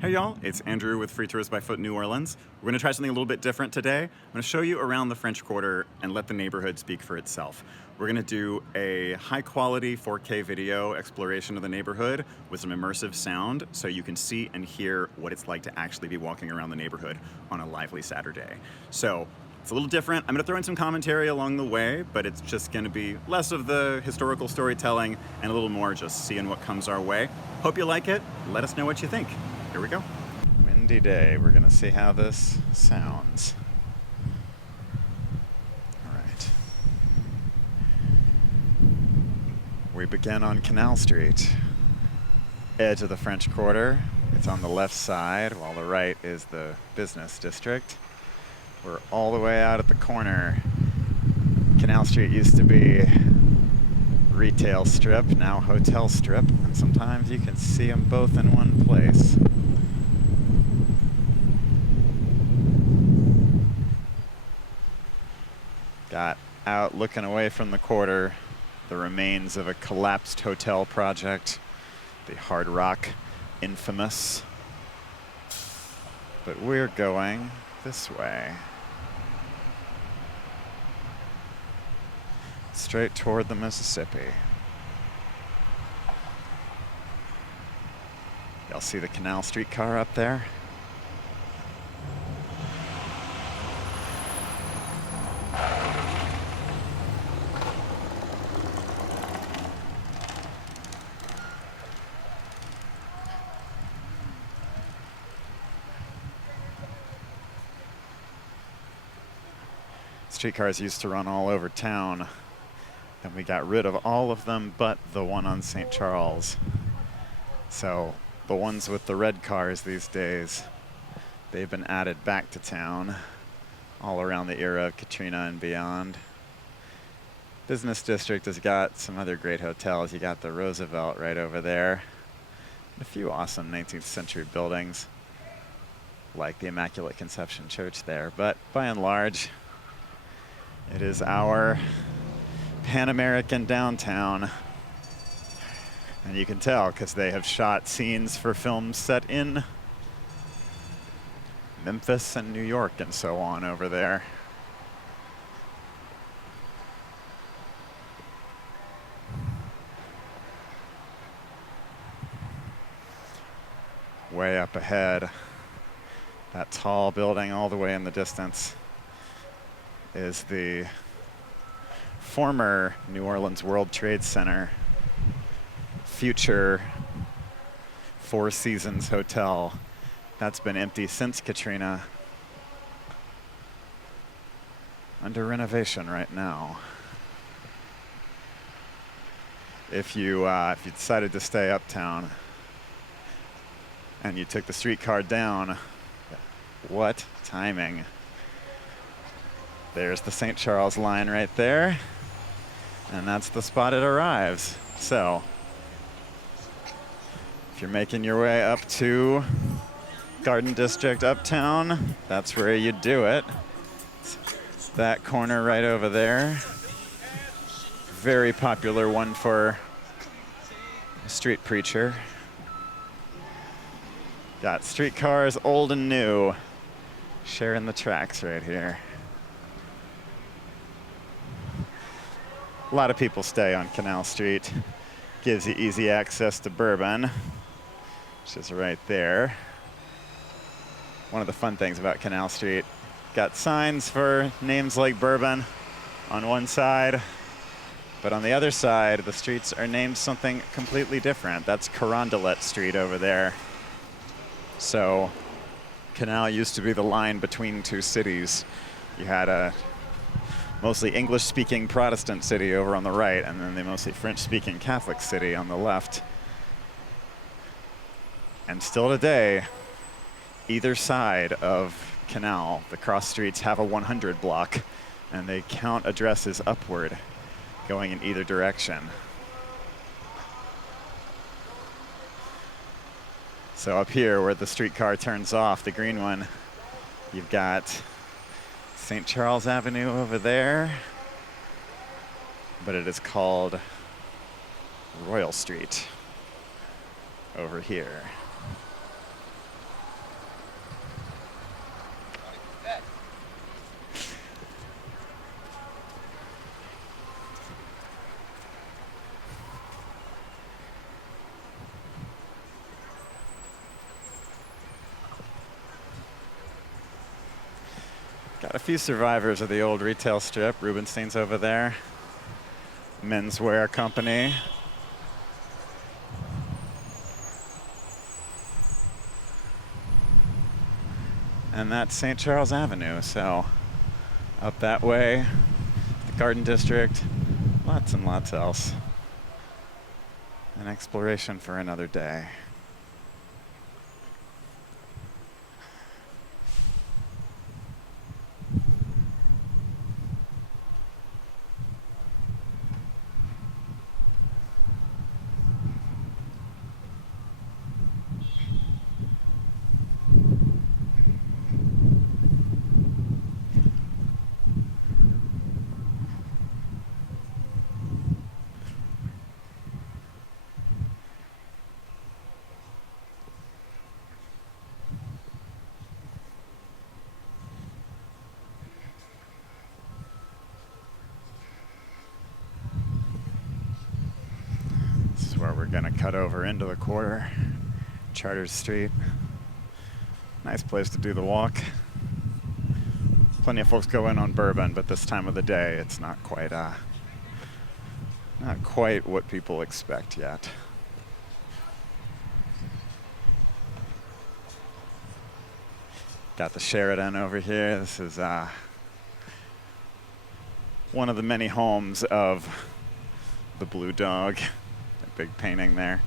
Hey y'all, it's Andrew with Free Tours by Foot New Orleans. We're going to try something a little bit different today. I'm going to show you around the French Quarter and let the neighborhood speak for itself. We're going to do a high-quality 4K video exploration of the neighborhood with some immersive sound so you can see and hear what it's like to actually be walking around the neighborhood on a lively Saturday. So it's a little different. I'm going to throw in some commentary along the way, but it's just going to be less of the historical storytelling and a little more just seeing what comes our way. Hope you like it. Let us know what you think. Here we go. Windy day. We're going to see how this sounds. All right. We begin on Canal Street, edge of the French Quarter. It's on the left side, while the right is the business district. We're all the way out at the corner. Canal Street used to be retail strip, now hotel strip, and sometimes you can see them both in one place. Got out looking away from the quarter, the remains of a collapsed hotel project, the Hard Rock infamous. But we're going this way. Straight toward the Mississippi. Y'all see the Canal streetcar up there? Streetcars used to run all over town. Then we got rid of all of them but the one on St. Charles. So the ones with the red cars these days, they've been added back to town all around the era of Katrina and beyond. Business district has got some other great hotels. You got the Roosevelt right over there. And a few awesome 19th century buildings like the Immaculate Conception Church there. But by and large, it is our Pan-American downtown. And you can tell because they have shot scenes for films set in Memphis and New York and so on over there. Way up ahead, that tall building all the way in the distance is the former New Orleans World Trade Center, future Four Seasons Hotel. That's been empty since Katrina. Under renovation right now. If you decided to stay uptown and you took the streetcar down, what timing. There's the St. Charles line right there, and that's the spot it arrives. So if you're making your way up to Garden District Uptown, that's where you do it. It's that corner right over there. Very popular one for a street preacher. Got streetcars old and new sharing the tracks right here. A lot of people stay on Canal Street. Gives you easy access to Bourbon, which is right there. One of the fun things about Canal Street, got signs for names like Bourbon on one side, but on the other side, the streets are named something completely different. That's Carondelet Street over there. So Canal used to be the line between two cities. You had a mostly English-speaking Protestant city over on the right, and then the mostly French-speaking Catholic city on the left. And still today, either side of Canal, the cross streets have a 100 block, and they count addresses upward, going in either direction. So up here, where the streetcar turns off, the green one, you've got St. Charles Avenue over there, but it is called Royal Street over here. Got a few survivors of the old retail strip. Rubenstein's over there. Menswear company. And that's St. Charles Avenue, so up that way, the Garden District, lots and lots else. An exploration for another day. Where we're gonna cut over into the quarter. Chartres Street. Nice place to do the walk. Plenty of folks go in on Bourbon, but this time of the day it's not quite what people expect yet. Got the Sheridan over here. This is one of the many homes of the Blue Dog. Big painting there.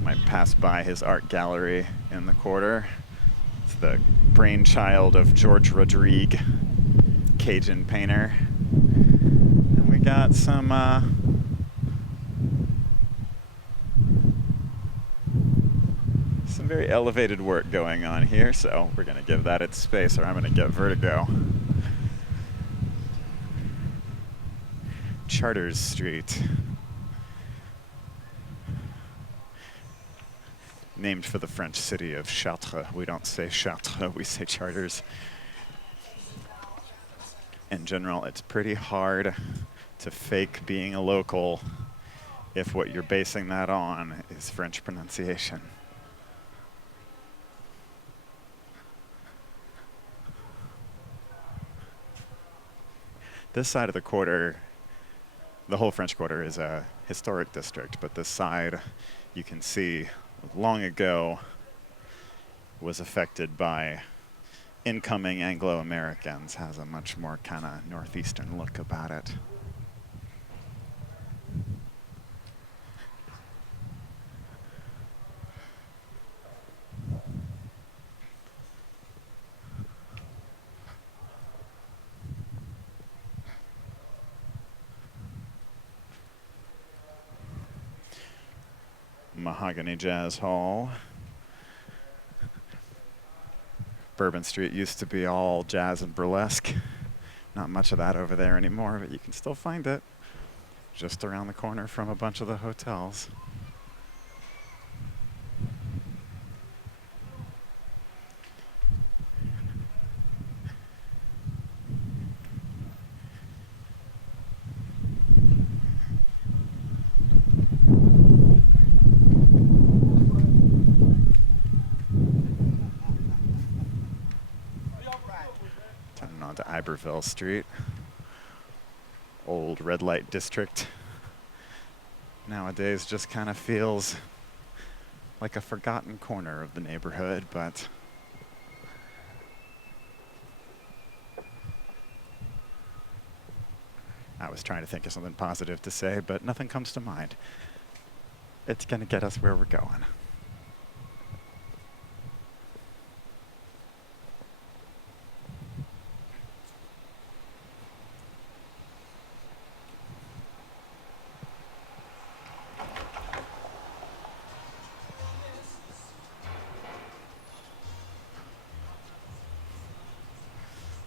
Might pass by his art gallery in the quarter. It's the brainchild of George Rodrigue, Cajun painter. And we got some very elevated work going on here, so we're gonna give that its space or I'm gonna get vertigo. Chartres Street. Named for the French city of Chartres. We don't say Chartres, we say Chartres. In general, it's pretty hard to fake being a local if what you're basing that on is French pronunciation. This side of the quarter, the whole French Quarter is a historic district, but this side you can see long ago was affected by incoming Anglo-Americans, has a much more kind of northeastern look about it. Mahogany Jazz Hall. Bourbon Street used to be all jazz and burlesque. Not much of that over there anymore, but you can still find it just around the corner from a bunch of the hotels. Iberville Street, old red light district. Nowadays just kind of feels like a forgotten corner of the neighborhood, but I was trying to think of something positive to say, but nothing comes to mind. It's gonna get us where we're going.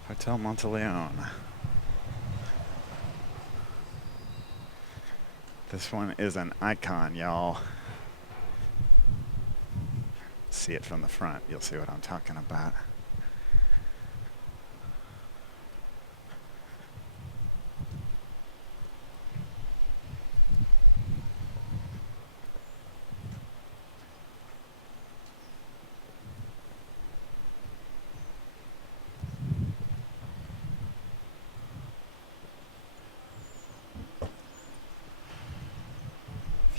Hotel Monteleone. This one is an icon, y'all. See it from the front, you'll see what I'm talking about.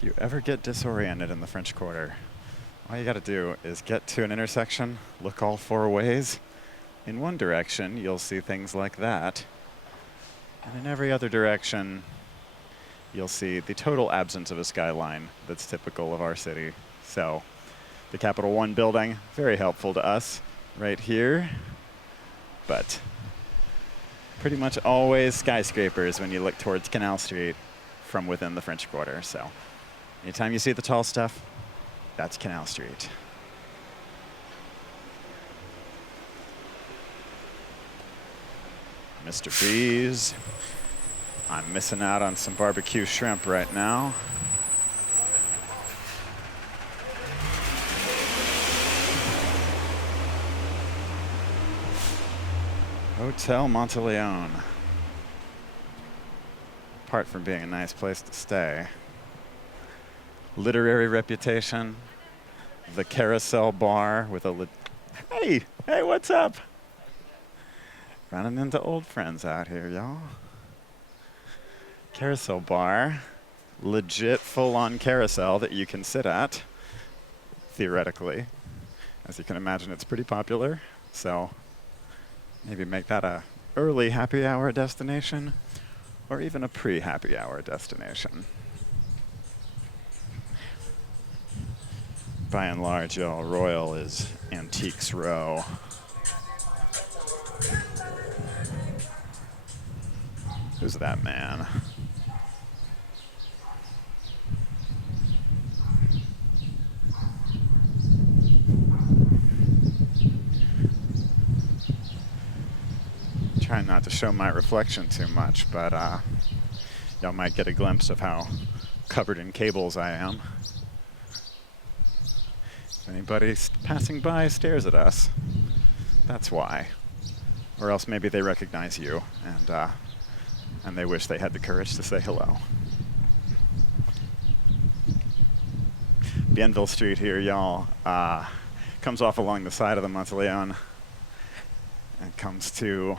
If you ever get disoriented in the French Quarter, all you got to do is get to an intersection, look all four ways. In one direction, you'll see things like that. And in every other direction, you'll see the total absence of a skyline that's typical of our city. So the Capital One building, very helpful to us right here. But pretty much always skyscrapers when you look towards Canal Street from within the French Quarter. So anytime you see the tall stuff, that's Canal Street. Mr. B's. I'm missing out on some barbecue shrimp right now. Hotel Monteleone. Apart from being a nice place to stay, literary reputation, the Carousel Bar with a hey, what's up? Running into old friends out here, y'all. Carousel Bar, legit full-on carousel that you can sit at, theoretically. As you can imagine, it's pretty popular, so maybe make that a early happy hour destination or even a pre-happy hour destination. By and large, y'all, Royal is Antiques Row. Who's that man? Trying not to show my reflection too much, but y'all might get a glimpse of how covered in cables I am. If anybody passing by stares at us, that's why. Or else maybe they recognize you and they wish they had the courage to say hello. Bienville Street here, y'all, comes off along the side of the Monteleone and comes to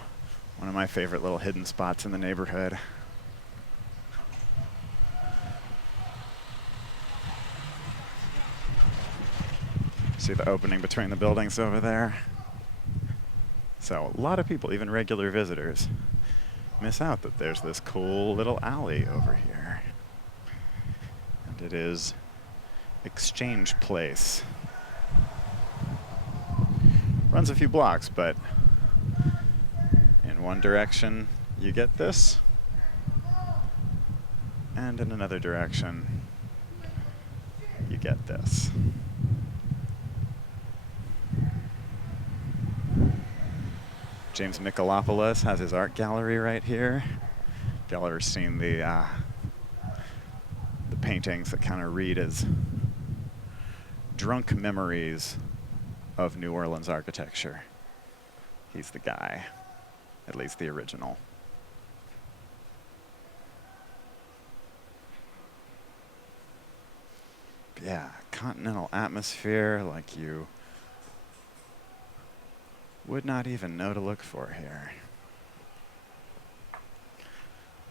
one of my favorite little hidden spots in the neighborhood. See the opening between the buildings over there? So a lot of people, even regular visitors, miss out that there's this cool little alley over here. And it is Exchange Place. Runs a few blocks, but in one direction you get this, and in another direction you get this. James Michelopoulos has his art gallery right here. If y'all ever seen the paintings that kind of read as drunk memories of New Orleans architecture, he's the guy, at least the original. Yeah, continental atmosphere like you would not even know to look for here.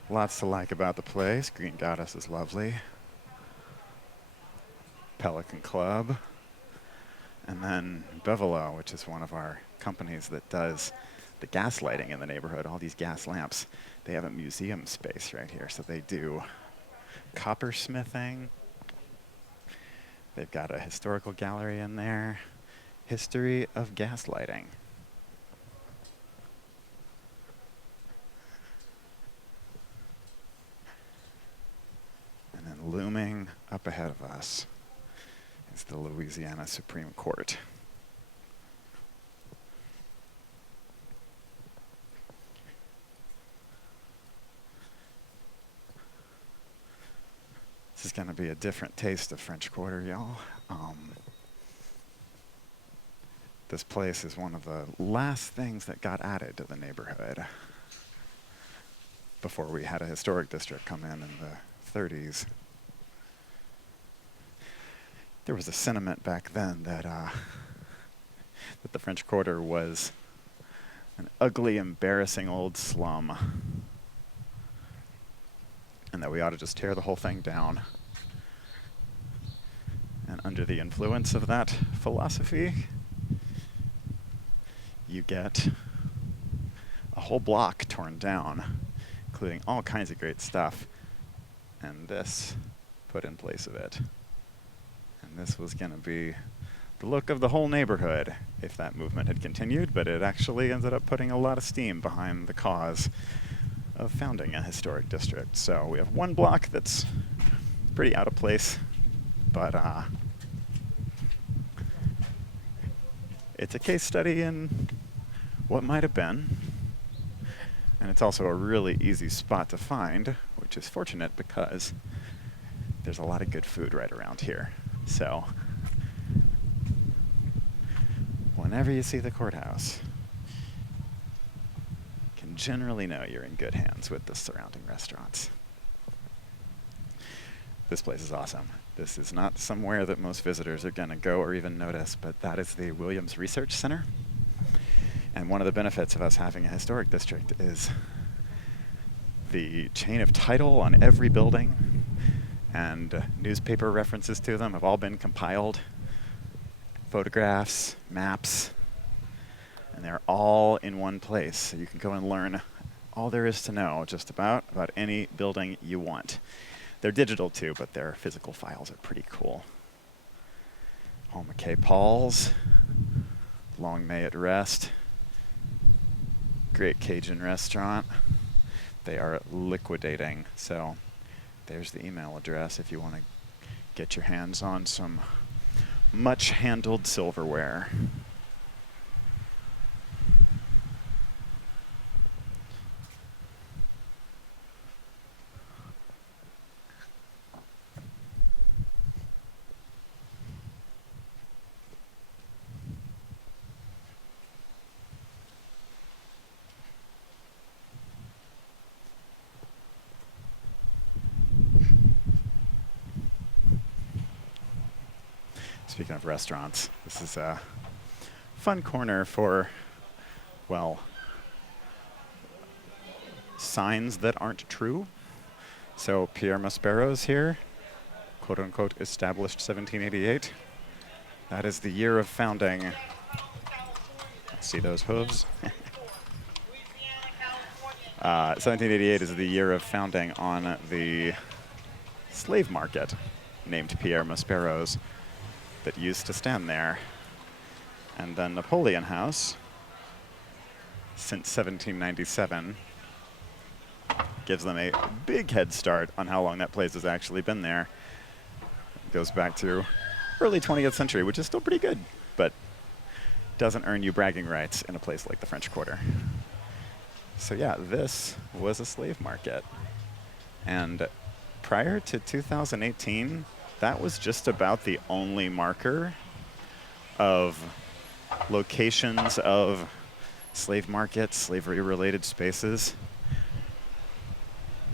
Lots to like about the place. Green Goddess is lovely. Pelican Club. And then Bevelo, which is one of our companies that does the gas lighting in the neighborhood, all these gas lamps. They have a museum space right here, so they do coppersmithing. They've got a historical gallery in there. History of gas lighting. And then looming up ahead of us is the Louisiana Supreme Court. This is going to be a different taste of French Quarter, y'all. This place is one of the last things that got added to the neighborhood before we had a historic district come in the 30s. There was a sentiment back then that that the French Quarter was an ugly, embarrassing old slum, and that we ought to just tear the whole thing down And under the influence of that philosophy, you get a whole block torn down, including all kinds of great stuff, and this put in place of it. And this was going to be the look of the whole neighborhood if that movement had continued, but it actually ended up putting a lot of steam behind the cause of founding a historic district. So we have one block that's pretty out of place, but it's a case study in what might have been. And it's also a really easy spot to find, which is fortunate because there's a lot of good food right around here. So whenever you see the courthouse, you can generally know you're in good hands with the surrounding restaurants. This place is awesome. This is not somewhere that most visitors are going to go or even notice, but that is the Williams Research Center. And one of the benefits of us having a historic district is the chain of title on every building and newspaper references to them have all been compiled. Photographs, maps, and they're all in one place. So you can go and learn all there is to know just about any building you want. They're digital too, but their physical files are pretty cool. Home of K. Paul's, long may it rest. Great Cajun restaurant. They are liquidating, so there's the email address if you want to get your hands on some much handled silverware. Speaking of restaurants, this is a fun corner for, well, signs that aren't true. So Pierre Maspero's here, quote unquote, established 1788. That is the year of founding. See those hooves? 1788 is the year of founding on the slave market named Pierre Maspero's that used to stand there. And then Napoleon House, since 1797, gives them a big head start on how long that place has actually been there. It goes back to early 20th century, which is still pretty good, but doesn't earn you bragging rights in a place like the French Quarter. So yeah, this was a slave market. And prior to 2018, that was just about the only marker of locations of slave markets, slavery-related spaces.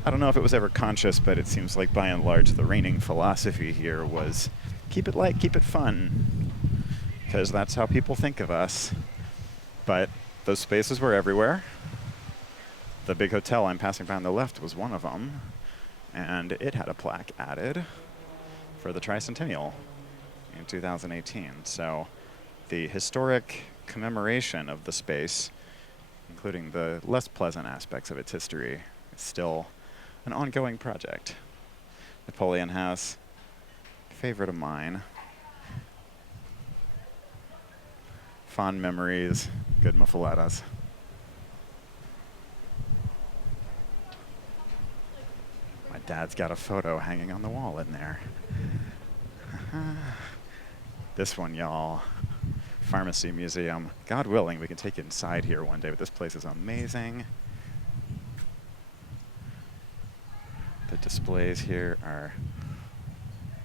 I don't know if it was ever conscious, but it seems like by and large the reigning philosophy here was keep it light, keep it fun, because that's how people think of us. But those spaces were everywhere. The big hotel I'm passing by on the left was one of them, and it had a plaque added for the tricentennial in 2018. So the historic commemoration of the space, including the less pleasant aspects of its history, is still an ongoing project. Napoleon House, favorite of mine. Fond memories, good muffulettas. My dad's got a photo hanging on the wall in there. This one, y'all, Pharmacy Museum. God willing, we can take it inside here one day, but this place is amazing. The displays here are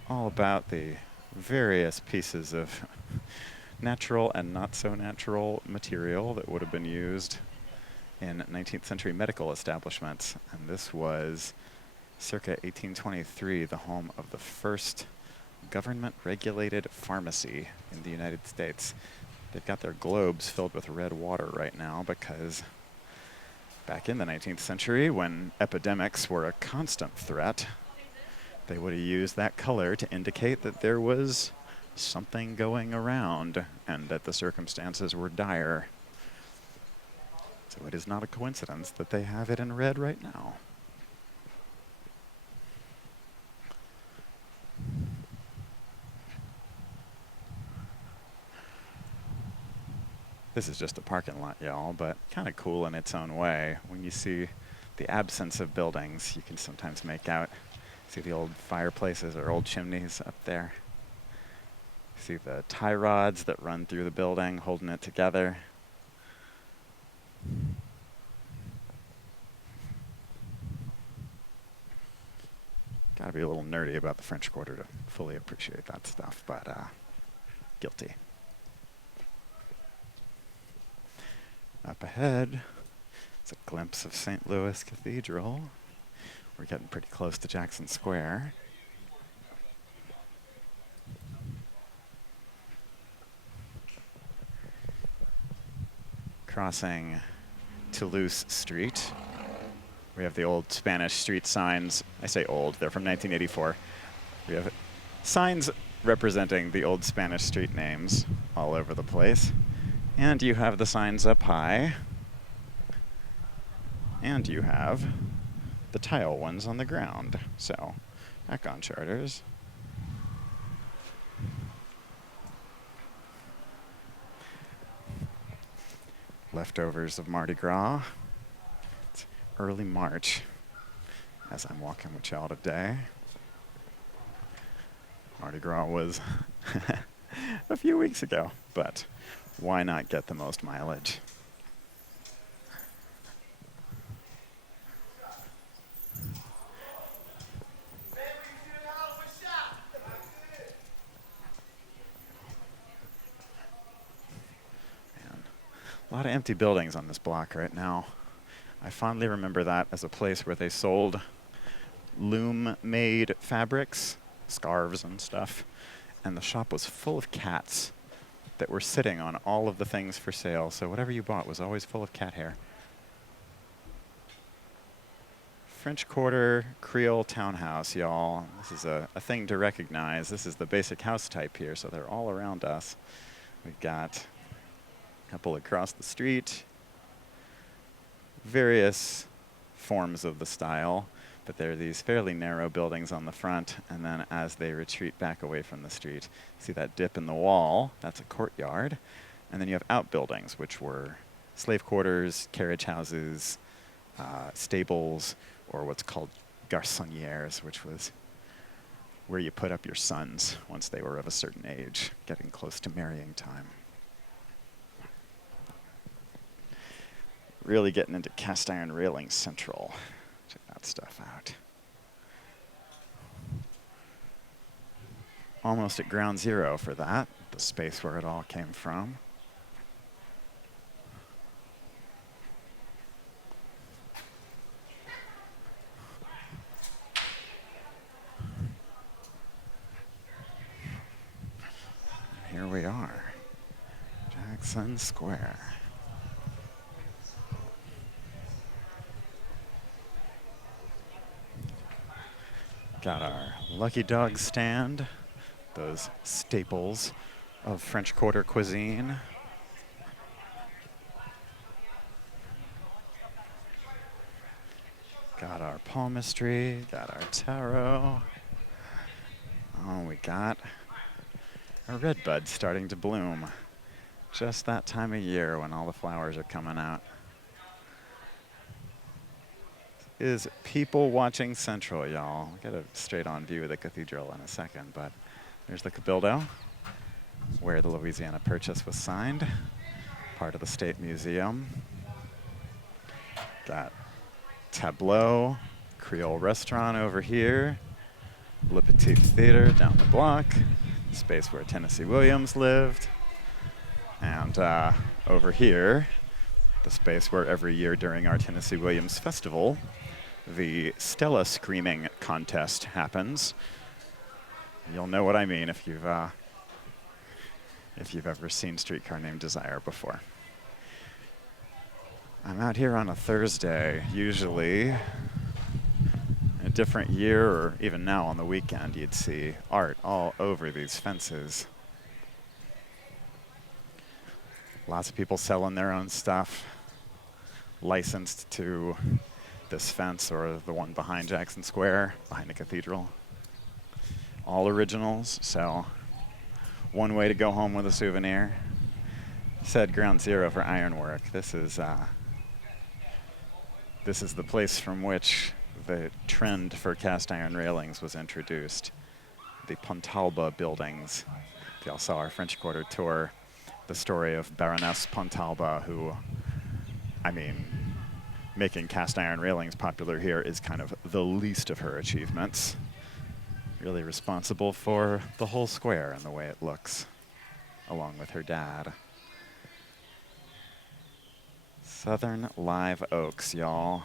all about the various pieces of natural and not so natural material that would have been used in 19th century medical establishments. And this was circa 1823, the home of the first government-regulated pharmacy in the United States. They've got their globes filled with red water right now because back in the 19th century, when epidemics were a constant threat, they would have used that color to indicate that there was something going around and that the circumstances were dire. So it is not a coincidence that they have it in red right now. This is just a parking lot, y'all, but kind of cool in its own way. When you see the absence of buildings, you can sometimes make out, see the old fireplaces or old chimneys up there. See the tie rods that run through the building, holding it together. Gotta be a little nerdy about the French Quarter to fully appreciate that stuff, but guilty. Up ahead, it's a glimpse of St. Louis Cathedral. We're getting pretty close to Jackson Square. Crossing Toulouse Street. We have the old Spanish street signs. I say old, they're from 1984. We have signs representing the old Spanish street names all over the place. And you have the signs up high. And you have the tile ones on the ground. So, back on charters. Leftovers of Mardi Gras. It's early March as I'm walking with y'all today. Mardi Gras was a few weeks ago, but why not get the most mileage? A lot of empty buildings on this block right now. I fondly remember that as a place where they sold loom-made fabrics, scarves and stuff, and the shop was full of cats that were sitting on all of the things for sale, so whatever you bought was always full of cat hair. French Quarter Creole Townhouse, y'all. This is a thing to recognize. This is the basic house type here, so they're all around us. We've got couple across the street, various forms of the style, but there are these fairly narrow buildings on the front, and then as they retreat back away from the street, see that dip in the wall, that's a courtyard, and then you have outbuildings, which were slave quarters, carriage houses, stables, or what's called garçonnières, which was where you put up your sons once they were of a certain age, getting close to marrying time. Really getting into cast iron railing central. Check that stuff out. Almost at ground zero for that, the space where it all came from. And here we are, Jackson Square. Got our Lucky Dog stand, those staples of French Quarter cuisine. Got our palmistry, got our taro. Oh, we got a redbud starting to bloom. Just that time of year when all the flowers are coming out. Is people watching Central, y'all. We'll get a straight-on view of the cathedral in a second, but there's the Cabildo, where the Louisiana Purchase was signed, part of the State Museum. Got Tableau, Creole Restaurant over here, Le Petit Theater down the block, space where Tennessee Williams lived, and over here, the space where every year during our Tennessee Williams Festival, the Stella Screaming Contest happens. You'll know what I mean if you've ever seen Streetcar Named Desire before. I'm out here on a Thursday. Usually, in a different year, or even now on the weekend, you'd see art all over these fences. Lots of people selling their own stuff, licensed to this fence or the one behind Jackson Square, behind the cathedral. All originals, so one way to go home with a souvenir. Said ground zero for ironwork. This is the place from which the trend for cast iron railings was introduced. The Pontalba Buildings. If y'all saw our French Quarter tour, the story of Baroness Pontalba, who, I mean, making cast iron railings popular here is kind of the least of her achievements. Really responsible for the whole square and the way it looks, along with her dad. Southern live oaks, y'all.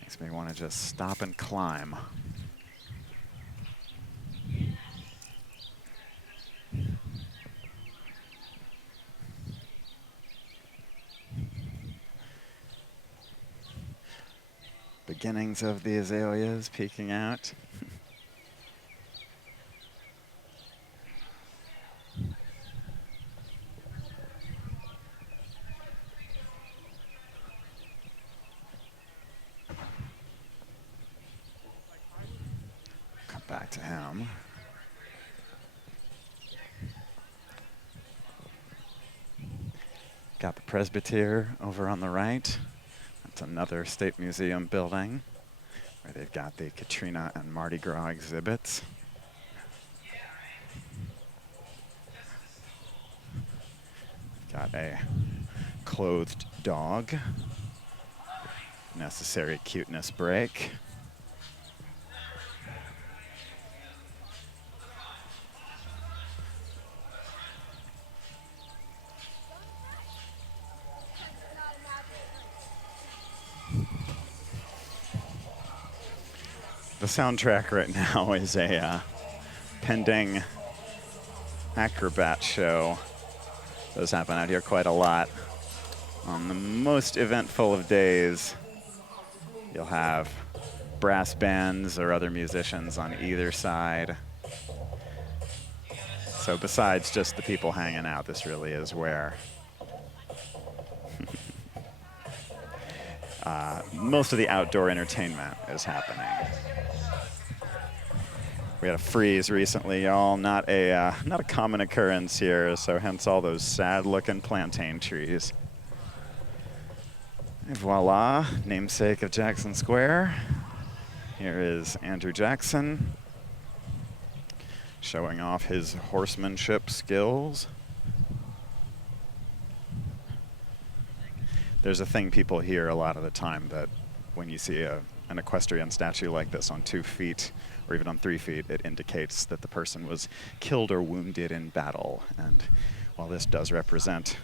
Makes me want to just stop and climb. Beginnings of the azaleas peeking out. Come back to him. Got the presbytere over on the right. That's another State Museum building where they've got the Katrina and Mardi Gras exhibits. Got a clothed dog. Necessary cuteness break. The soundtrack right now is a pending acrobat show. Those happen out here quite a lot. On the most eventful of days, you'll have brass bands or other musicians on either side. So besides just the people hanging out, this really is where most of the outdoor entertainment is happening. We had a freeze recently, y'all. Not a common occurrence here, so hence all those sad-looking plantain trees. And voila, namesake of Jackson Square. Here is Andrew Jackson showing off his horsemanship skills. There's a thing people hear a lot of the time that when you see an equestrian statue like this on 2 feet, or even on 3 feet, it indicates that the person was killed or wounded in battle. And while this does represent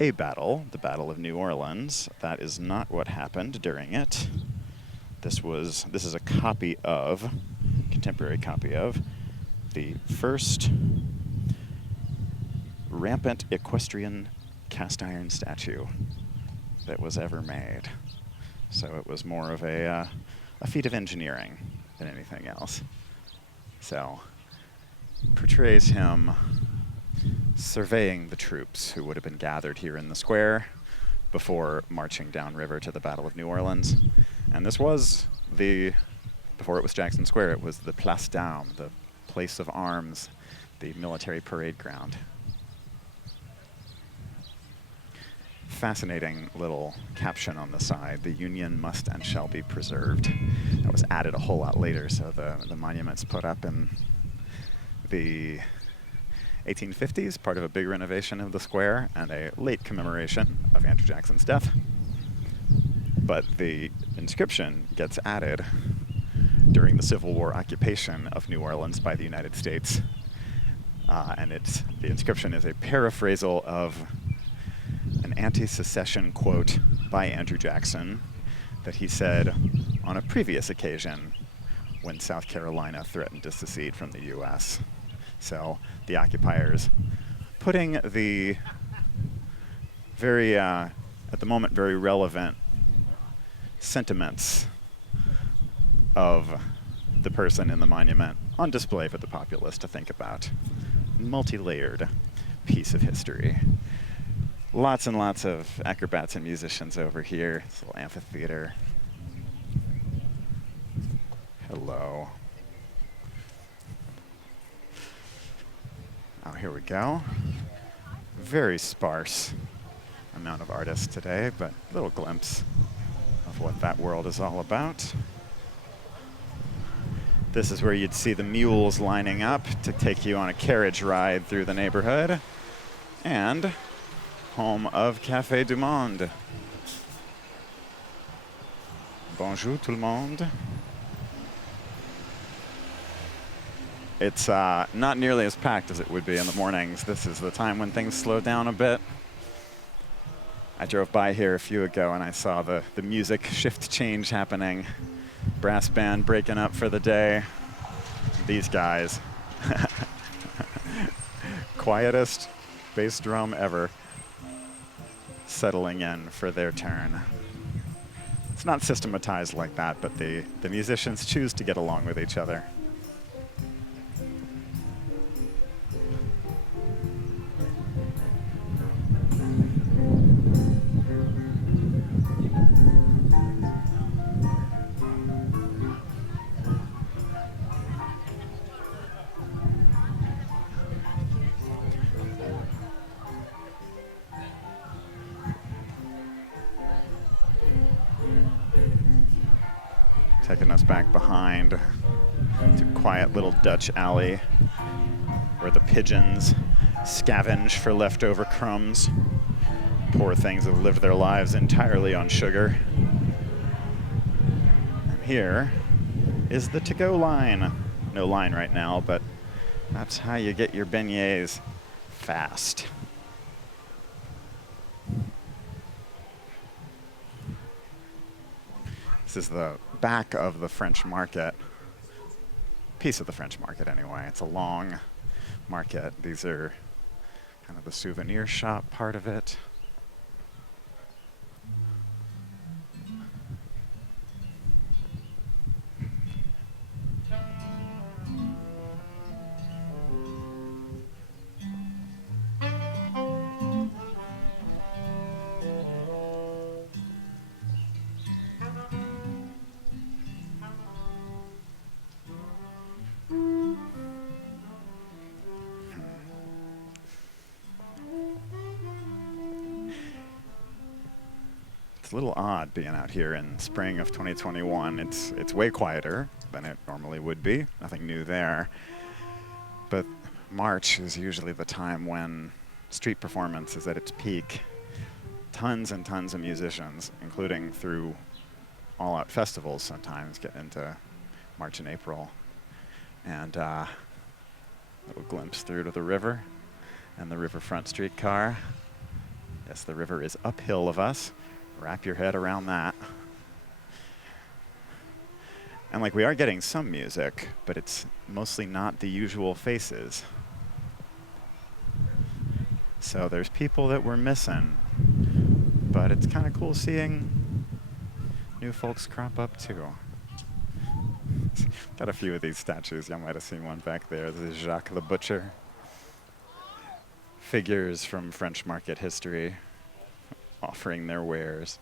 a battle, the Battle of New Orleans, that is not what happened during it. This is a copy of, contemporary copy of, the first rampant equestrian cast iron statue that was ever made. So it was more of a feat of engineering than anything else. So, portrays him surveying the troops who would have been gathered here in the square before marching downriver to the Battle of New Orleans. And this was before it was Jackson Square, it was the Place d'Armes, the place of arms, the military parade ground. Fascinating little caption on the side, "The Union must and shall be preserved." That was added a whole lot later, so the monument's put up in the 1850s, part of a big renovation of the square and a late commemoration of Andrew Jackson's death. But the inscription gets added during the Civil War occupation of New Orleans by the United States. And the inscription is a paraphrasal of an anti-secession quote by Andrew Jackson that he said on a previous occasion when South Carolina threatened to secede from the U.S. So the occupiers putting the very, at the moment, very relevant sentiments of the person in the monument on display for the populace to think about. multi-layered piece of history. Lots and lots of acrobats and musicians over here. This little amphitheater. Hello. Oh, here we go. Very sparse amount of artists today, but a little glimpse of what that world is all about. This is where you'd see the mules lining up to take you on a carriage ride through the neighborhood. And home of Café du Monde. Bonjour tout le monde. It's not nearly as packed as it would be in the mornings. This is the time when things slow down a bit. I drove by here a few ago and I saw the music shift change happening. Brass band breaking up for the day. These guys. Quietest bass drum ever. Settling in for their turn. It's not systematized like that, but the musicians choose to get along with each other. Taking us back behind to a quiet little Dutch alley where the pigeons scavenge for leftover crumbs. Poor things have lived their lives entirely on sugar. And here is the to-go line. No line right now, but that's how you get your beignets fast. This is the back of the French market. Piece of the French market, anyway. It's a long market. These are kind of the souvenir shop part of it. It's a little odd being out here in spring of 2021. It's way quieter than it normally would be. Nothing new there. But March is usually the time when street performance is at its peak. Tons and tons of musicians, including through all-out festivals sometimes, get into March and April. And a little glimpse through to the river and the riverfront streetcar. Yes, the river is uphill of us. Wrap your head around that. And like, we are getting some music, but it's mostly not the usual faces. So there's people that we're missing, but it's kind of cool seeing new folks crop up too. Got a few of these statues. Y'all might have seen one back there. This is Jacques the Butcher. Figures from French market history offering their wares.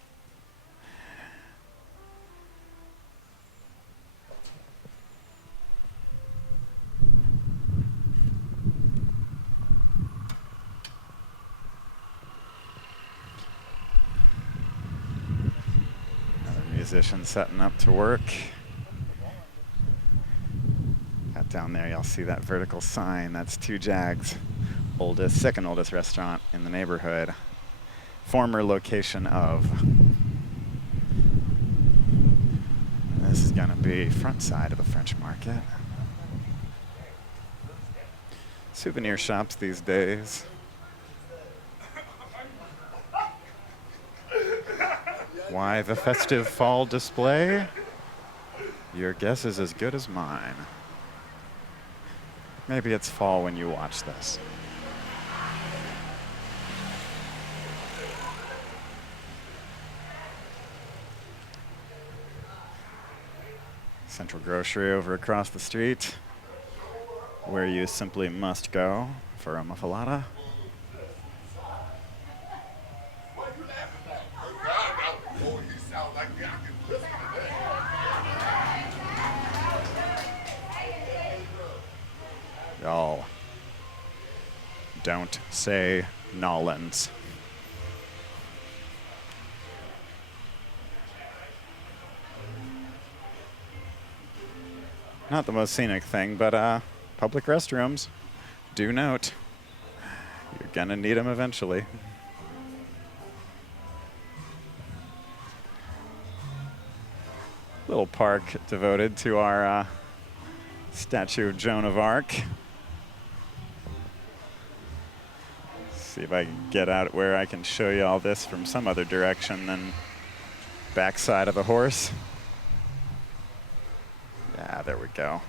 Another musician setting up to work. Got down there, y'all see that vertical sign. That's Two Jags, second oldest restaurant in the neighborhood. Former location of. This is gonna be front side of the French market. Souvenir shops these days. Why the festive fall display? Your guess is as good as mine. Maybe it's fall when you watch this. Central Grocery over across the street. where you simply must go for a muffalata. Y'all, don't say Nolans. Not the most scenic thing, but public restrooms, do note, you're gonna need them eventually. Little park devoted to our statue of Joan of Arc. See if I can get out where I can show you all this from some other direction than backside of the horse. Yeah, there we go.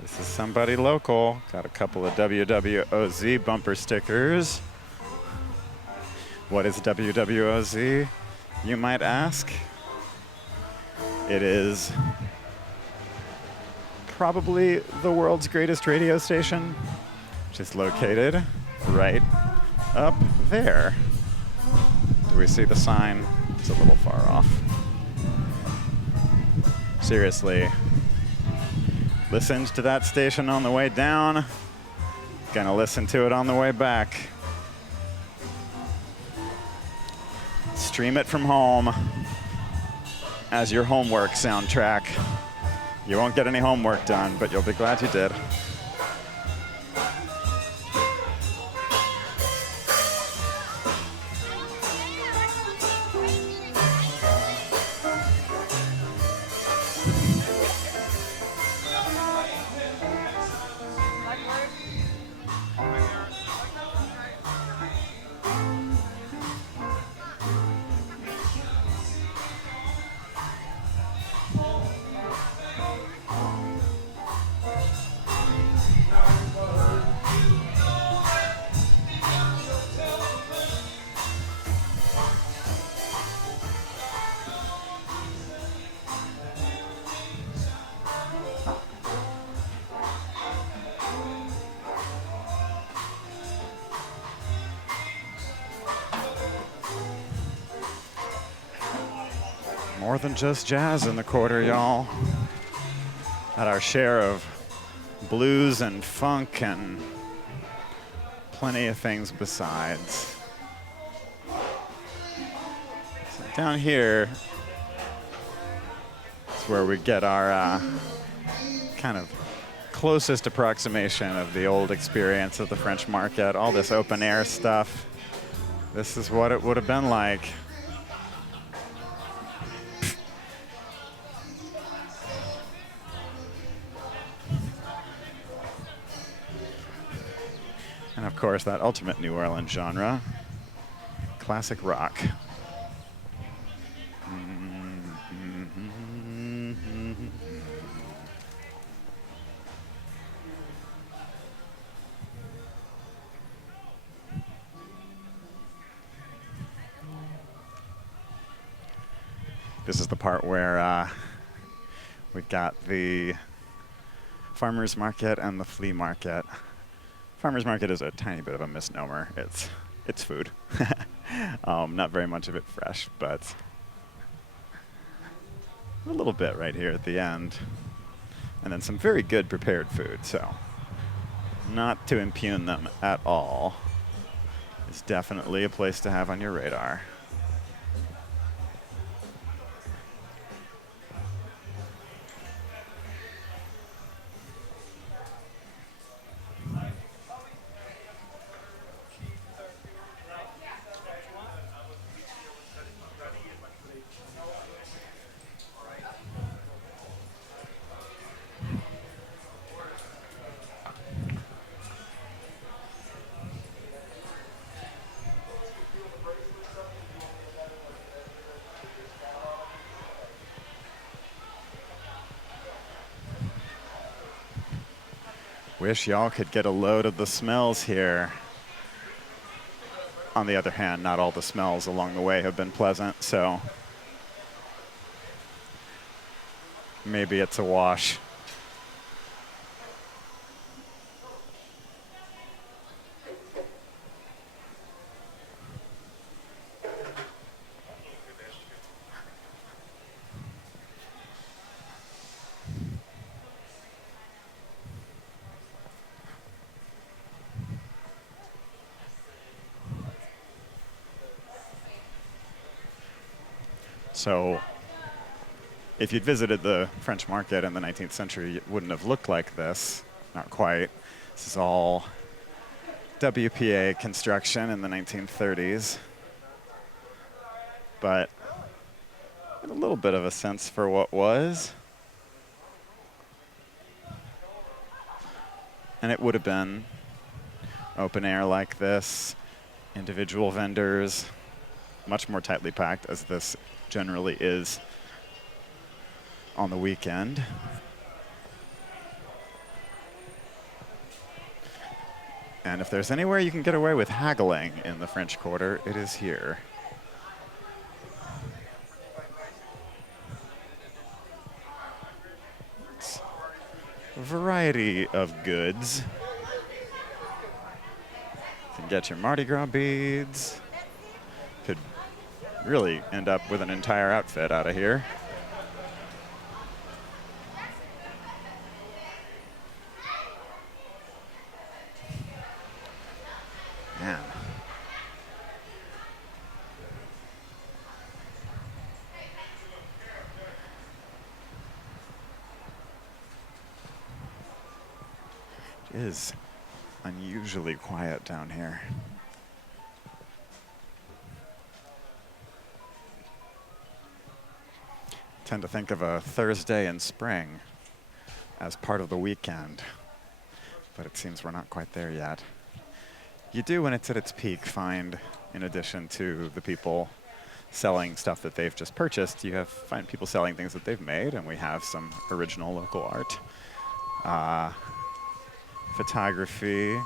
This is somebody local. Got a couple of WWOZ bumper stickers. What is WWOZ, you might ask? It is probably the world's greatest radio station, which is located right up there. Do we see the sign? It's a little far off. Seriously. Listened to that station on the way down. Gonna listen to it on the way back. Stream it from home as your homework soundtrack. You won't get any homework done, but you'll be glad you did. More than just jazz in the quarter, y'all. Had our share of blues and funk and plenty of things besides. So down here is where we get our kind of closest approximation of the old experience of the French market. All this open air stuff. This is what it would have been like. And of course, that ultimate New Orleans genre, classic rock. This is the part where we've got the farmers market and the flea market. Farmers market is a tiny bit of a misnomer. It's food. Not very much of it fresh, but a little bit right here at the end. And then some very good prepared food, so not to impugn them at all. It's definitely a place to have on your radar. Wish y'all could get a load of the smells here. On the other hand, not all the smells along the way have been pleasant, so maybe it's a wash. So if you'd visited the French market in the 19th century, it wouldn't have looked like this. Not quite. This is all WPA construction in the 1930s. But a little bit of a sense for what was. And it would have been open air like this, individual vendors, much more tightly packed as this generally is on the weekend. And if there's anywhere you can get away with haggling in the French Quarter, it is here. It's a variety of goods. You can get your Mardi Gras beads. Could really end up with an entire outfit out of here. Man. It is unusually quiet down here. Tend to think of a Thursday in spring as part of the weekend, but it seems we're not quite there yet. You do, when it's at its peak, find, in addition to the people selling stuff that they've just purchased, find people selling things that they've made, and we have some original local art. Photography.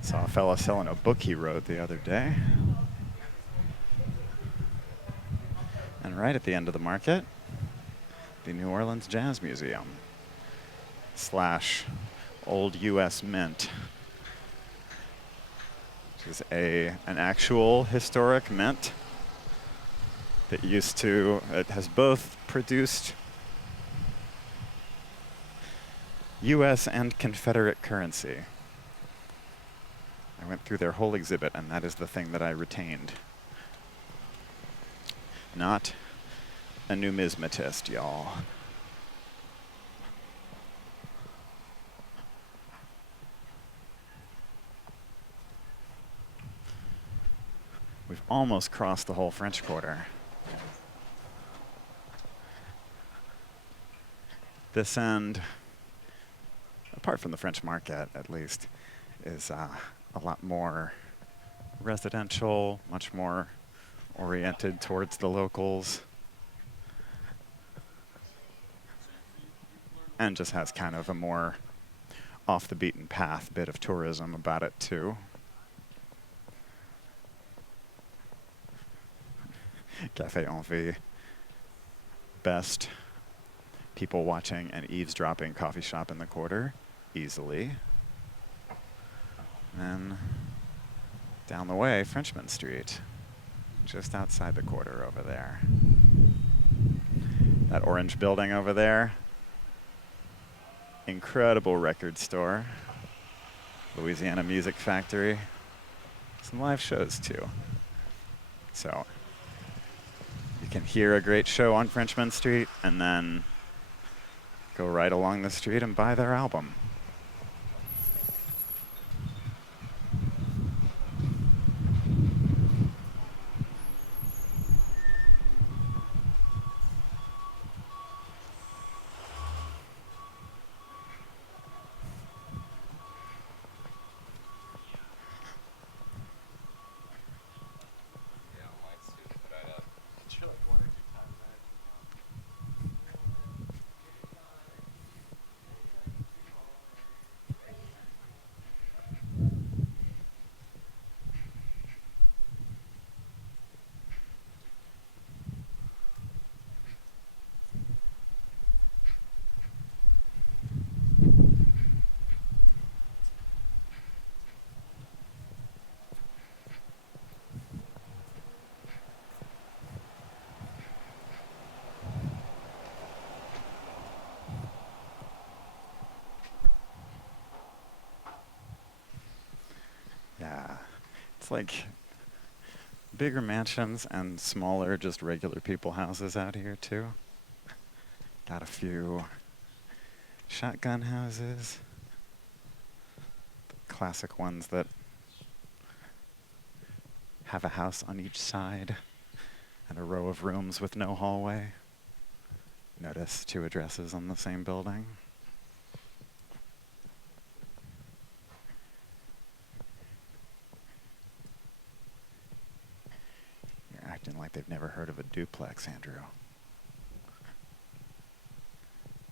Saw a fella selling a book he wrote the other day. And right at the end of the market, the New Orleans Jazz Museum / Old U.S. Mint, which is an actual historic mint that it has both produced U.S. and Confederate currency. I went through their whole exhibit, and that is the thing that I retained. Not a numismatist, y'all. We've almost crossed the whole French Quarter. This end, apart from the French market at least, is a lot more residential, much more oriented towards the locals, and just has kind of a more off the beaten path bit of tourism about it too. Café Envie, best people watching and eavesdropping coffee shop in the Quarter, easily. Then down the way, Frenchmen Street, just outside the Quarter over there. That orange building over there, incredible record store, Louisiana Music Factory, some live shows too. So you can hear a great show on Frenchmen Street and then go right along the street and buy their album. There's like bigger mansions and smaller, just regular people houses out here too. Got a few shotgun houses. The classic ones that have a house on each side and a row of rooms with no hallway. Notice 2 addresses on the same building. You're acting like they've never heard of a duplex, Andrew.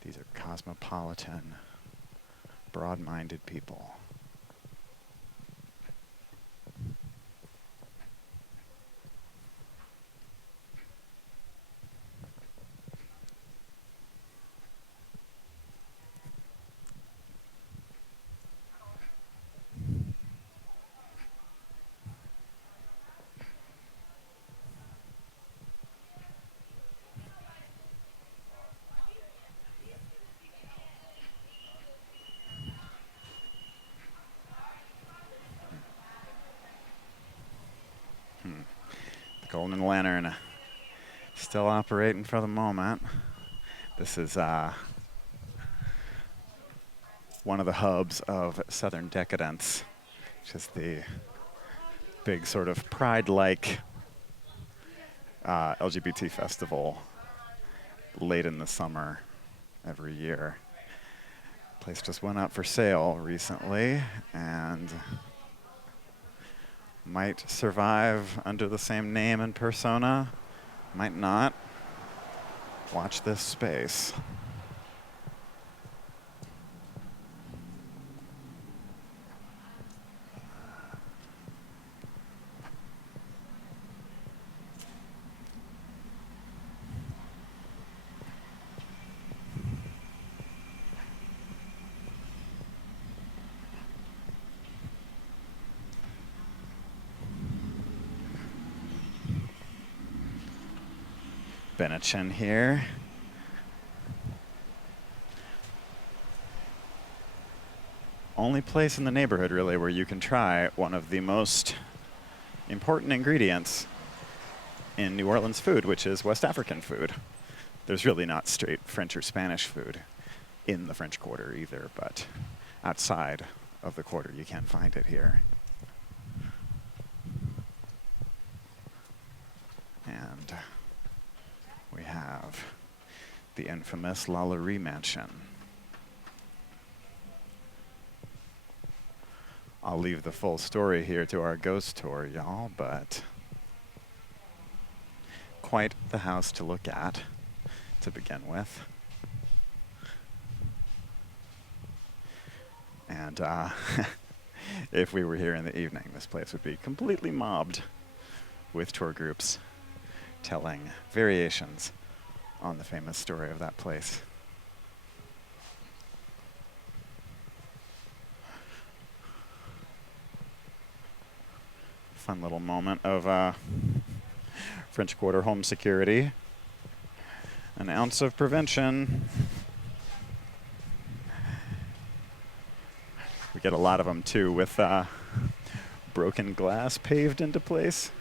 These are cosmopolitan, broad-minded people. The Golden Lantern still operating for the moment. This is one of the hubs of Southern Decadence, which is the big sort of pride-like LGBT festival late in the summer every year. Place just went up for sale recently and might survive under the same name and persona, might not. Watch this space. Benachin here. Only place in the neighborhood, really, where you can try one of the most important ingredients in New Orleans food, which is West African food. There's really not straight French or Spanish food in the French Quarter either, but outside of the quarter, you can find it here. And we have the infamous Lalaurie Mansion. I'll leave the full story here to our ghost tour, y'all, but quite the house to look at to begin with. And if we were here in the evening, this place would be completely mobbed with tour groups telling variations on the famous story of that place. Fun little moment of French Quarter home security. An ounce of prevention. We get a lot of them too with broken glass paved into place,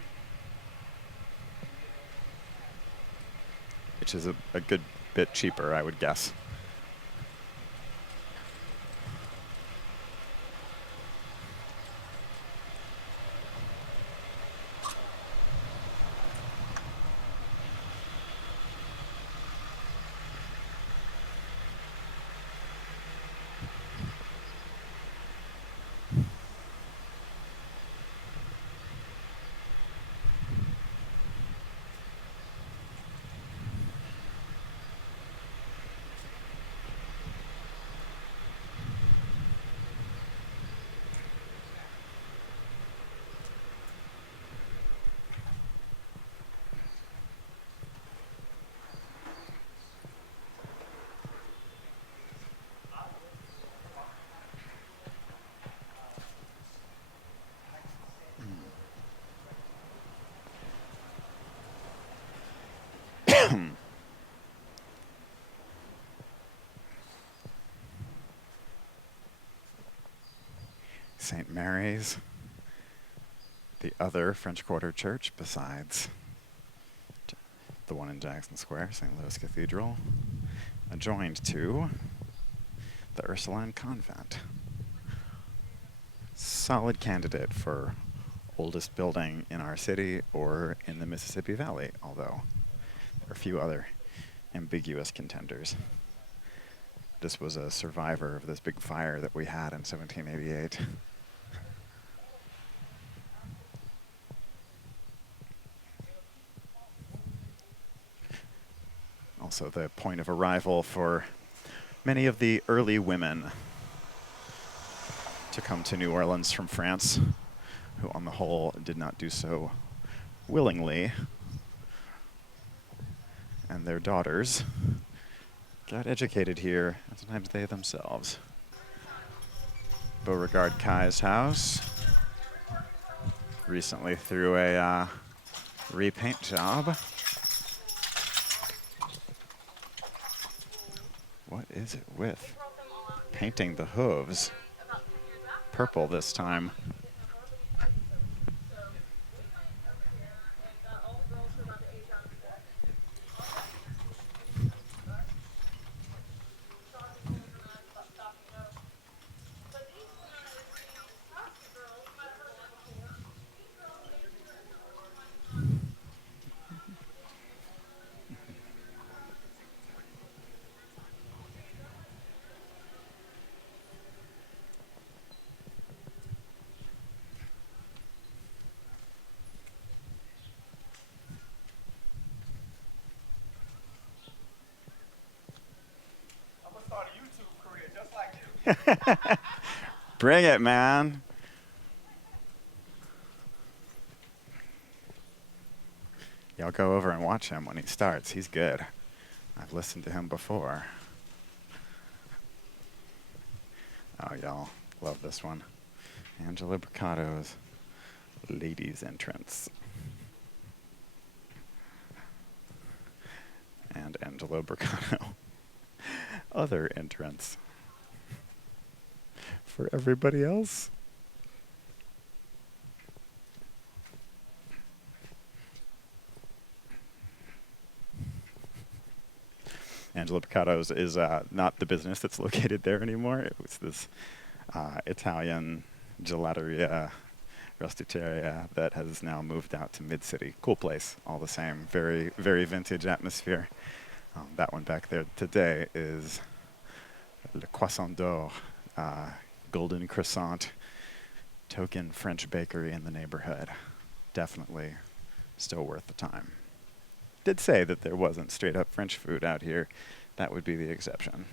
which is a good bit cheaper, I would guess. St. Mary's, the other French Quarter church besides the one in Jackson Square, St. Louis Cathedral, adjoined to the Ursuline Convent. Solid candidate for oldest building in our city or in the Mississippi Valley, although there are a few other ambiguous contenders. This was a survivor of this big fire that we had in 1788. Also the point of arrival for many of the early women to come to New Orleans from France, who on the whole did not do so willingly. And their daughters got educated here, and sometimes they themselves. Beauregard Kai's house, recently through a repaint job. What is it with painting the hooves? Purple this time. Bring it, man. Y'all go over and watch him when he starts. He's good. I've listened to him before. Oh, y'all love this one. Angela Bricato's Ladies Entrance. And Angela Bricato. Other entrance. For everybody else. Angela Bricato's is not the business that's located there anymore. It was this Italian gelateria, rosticeria that has now moved out to Mid-City. Cool place, all the same. Very, very vintage atmosphere. That one back there today is Le Croissant d'Or, Golden Crescent, token French bakery in the neighborhood. Definitely still worth the time. Did say that there wasn't straight up French food out here. That would be the exception.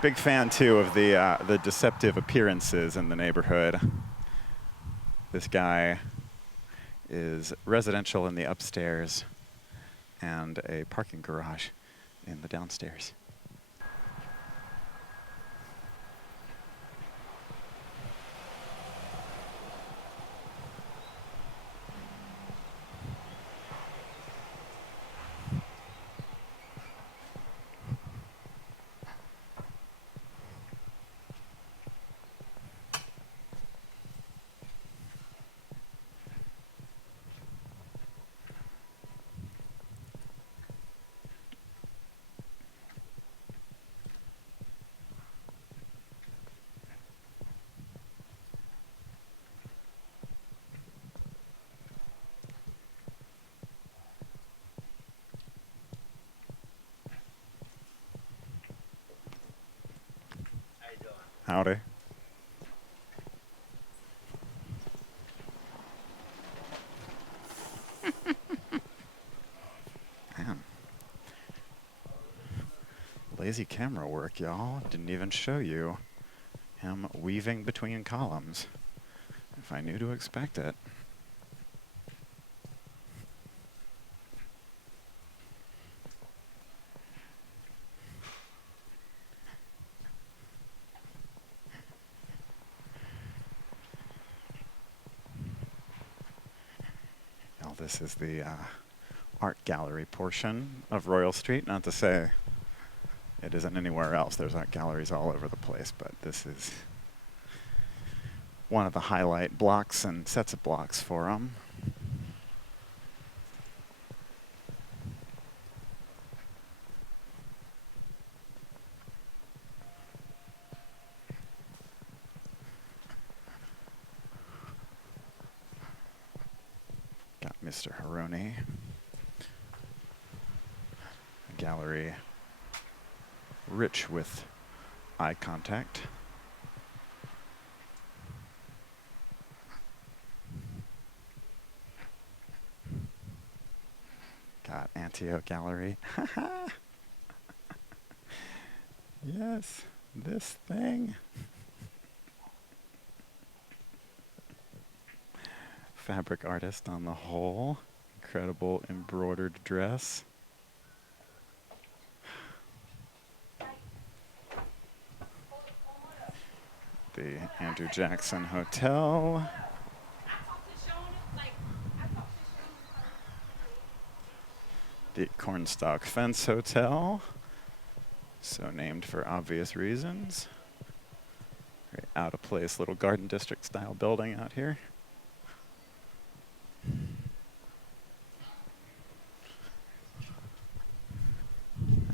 Big fan too of the deceptive appearances in the neighborhood. This guy is residential in the upstairs and a parking garage in the downstairs. Howdy. Man. Lazy camera work, y'all. Didn't even show you him weaving between columns. If I knew to expect it. This is the art gallery portion of Royal Street. Not to say It isn't anywhere else. There's art galleries all over the place, but this is one of the highlight blocks and sets of blocks for them. Got Mr. Haroni. A gallery rich with eye contact. Got Antioch Gallery. Yes, this thing. Fabric artist on the whole. Incredible embroidered dress. The Andrew Jackson Hotel. The Cornstalk Fence Hotel. So named for obvious reasons. Very out of place little garden district style building out here.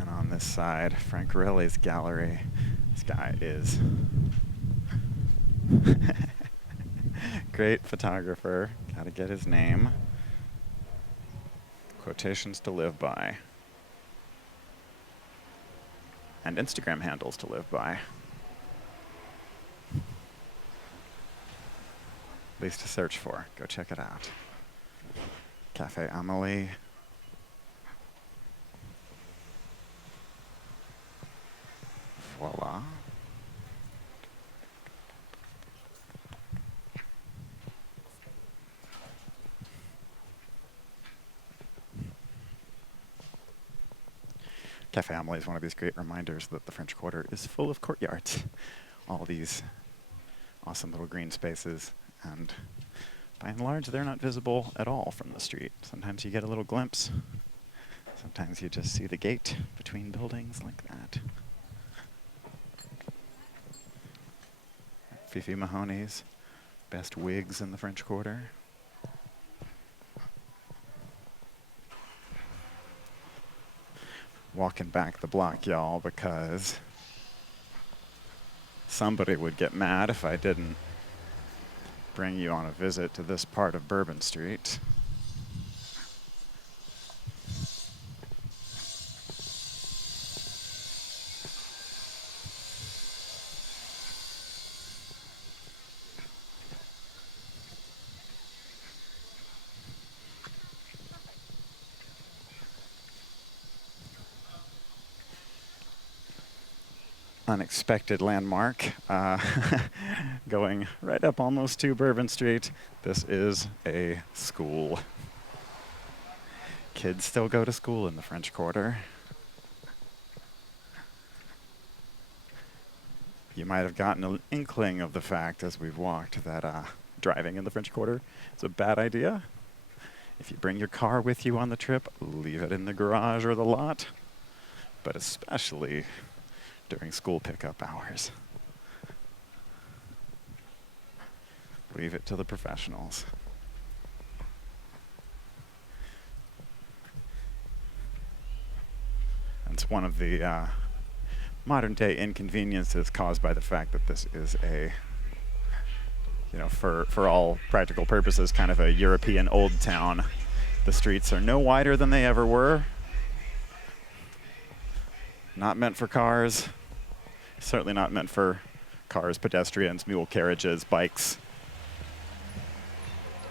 And on this side, Frank Riley's gallery. This guy is great photographer. Gotta get his name. Quotations to live by. And Instagram handles to live by. At least to search for. Go check it out. Cafe Amelie. Voila. Cafe Amelie is one of these great reminders that the French Quarter is full of courtyards. All these awesome little green spaces, and by and large, they're not visible at all from the street. Sometimes you get a little glimpse. Sometimes you just see the gate between buildings like that. Fifi Mahoney's best wigs in the French Quarter. Walking back the block, y'all, because somebody would get mad if I didn't bring you on a visit to this part of Bourbon Street. Unexpected landmark, going right up almost to Bourbon Street. This is a school. Kids still go to school in the French Quarter. You might have gotten an inkling of the fact as we've walked that driving in the French Quarter is a bad idea. If you bring your car with you on the trip, leave it in the garage or the lot, but especially during school pickup hours. Leave it to the professionals. It's one of the modern day inconveniences caused by the fact that this is a, you know, for all practical purposes, kind of a European old town. The streets are no wider than they ever were. Not meant for cars. Certainly not meant for cars, pedestrians, mule carriages, bikes,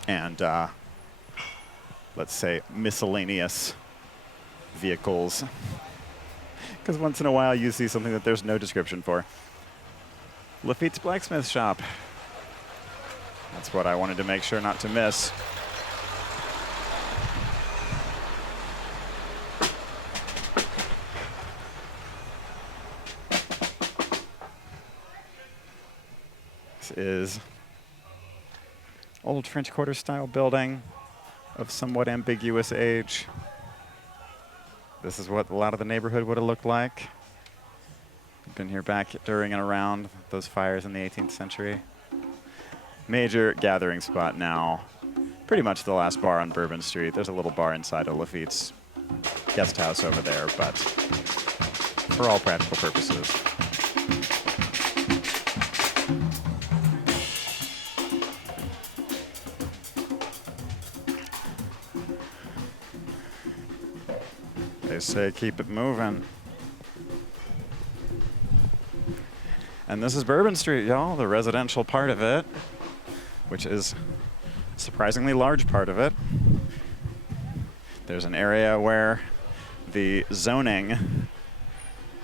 and let's say miscellaneous vehicles. Because once in a while you see something that there's no description for. Lafitte's Blacksmith Shop. That's what I wanted to make sure not to miss. Is old French Quarter style building of somewhat ambiguous age. This is what a lot of the neighborhood would have looked like. Been here back during and around those fires in the 18th century. Major gathering spot now. Pretty much the last bar on Bourbon Street. There's a little bar inside of Lafitte's guest house over there, but for all practical purposes. They say keep it moving. And this is Bourbon Street, y'all, the residential part of it, which is a surprisingly large part of it. There's an area where the zoning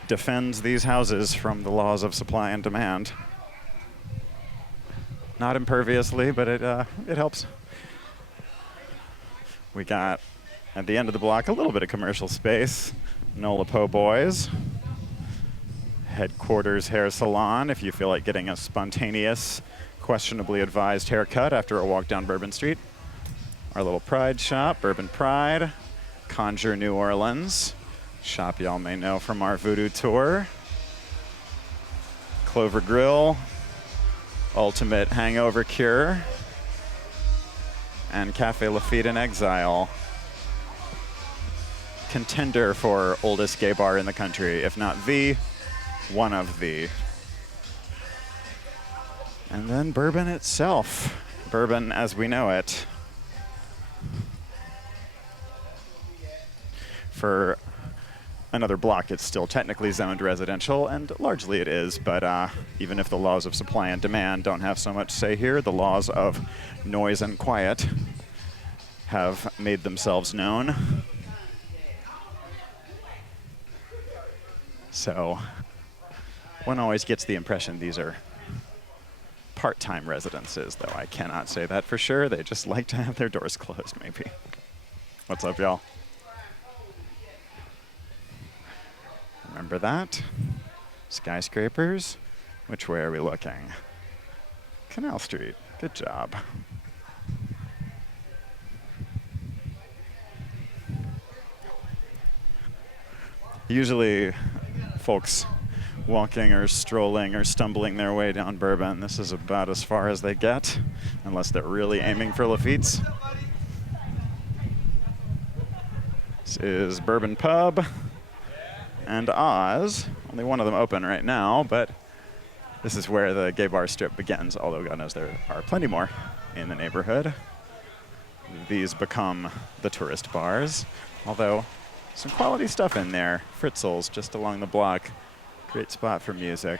defends these houses from the laws of supply and demand. Not imperviously, but it helps. We got, at the end of the block, a little bit of commercial space. Nola Po Boys. Headquarters Hair Salon, if you feel like getting a spontaneous, questionably advised haircut after a walk down Bourbon Street. Our little Pride shop, Bourbon Pride. Conjure New Orleans, shop y'all may know from our Voodoo tour. Clover Grill, Ultimate Hangover Cure. And Cafe Lafitte in Exile. Contender for oldest gay bar in the country, if not the one of the. And then Bourbon itself. Bourbon as we know it. For another block, it's still technically zoned residential, and largely it is, but even if the laws of supply and demand don't have so much say here, the laws of noise and quiet have made themselves known. So one always gets the impression these are part-time residences, though I cannot say that for sure. They just like to have their doors closed, maybe. What's up, y'all? Remember that? Skyscrapers. Which way are we looking? Canal Street. Good job. Usually, folks walking or strolling or stumbling their way down Bourbon, this is about as far as they get, unless they're really aiming for Lafitte's. This is Bourbon Pub and Oz. Only one of them open right now, but this is where the gay bar strip begins, although God knows there are plenty more in the neighborhood. These become the tourist bars, although some quality stuff in there. Fritzel's just along the block. Great spot for music.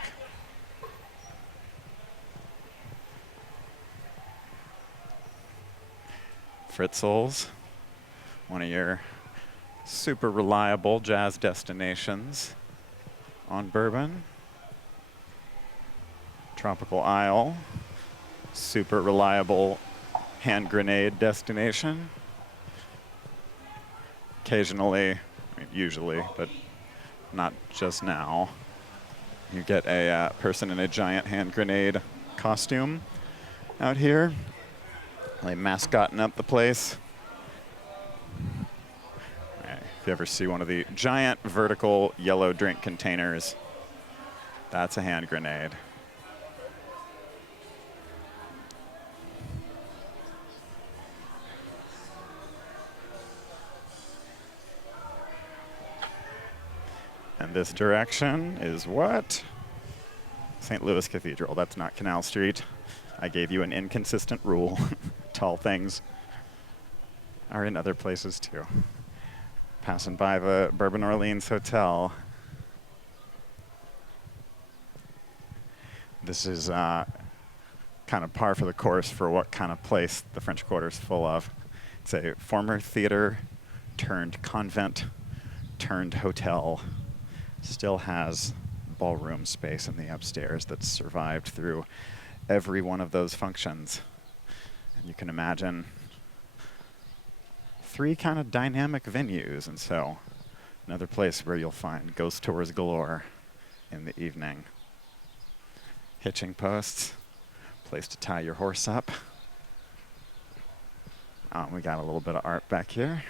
Fritzel's, one of your super reliable jazz destinations on Bourbon. Tropical Isle, super reliable hand grenade destination. Occasionally, I mean, usually, but not just now, you get a person in a giant hand grenade costume out here. Like mascotting up the place. If you ever see one of the giant vertical yellow drink containers, that's a hand grenade. And this direction is what? St. Louis Cathedral. That's not Canal Street. I gave you an inconsistent rule. Tall things are in other places too. Passing by the Bourbon Orleans Hotel. This is kind of par for the course for what kind of place the French Quarter's full of. It's a former theater turned convent turned hotel. Still has ballroom space in the upstairs that's survived through every one of those functions. And you can imagine 3 kind of dynamic venues, and so another place where you'll find ghost tours galore in the evening. Hitching posts, place to tie your horse up. We got a little bit of art back here.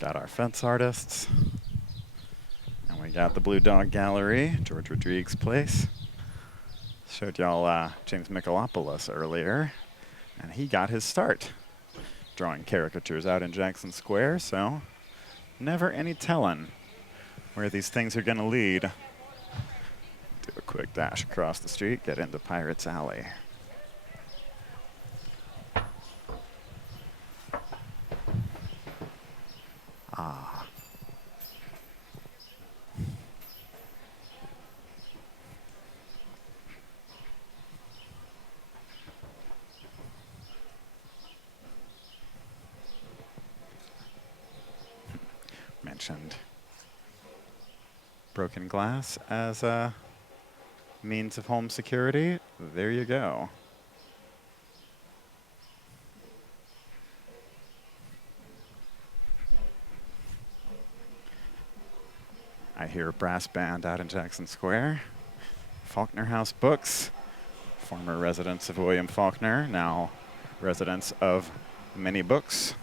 Got our fence artists. And we got the Blue Dog Gallery, George Rodriguez Place. Showed y'all James Michelopoulos earlier, and he got his start drawing caricatures out in Jackson Square, so never any telling where these things are gonna lead. Do a quick dash across the street, get into Pirates Alley. Ah. Mentioned broken glass as a means of home security. There you go. I hear a brass band out in Jackson Square. Faulkner House Books, former residents of William Faulkner, now residents of many books.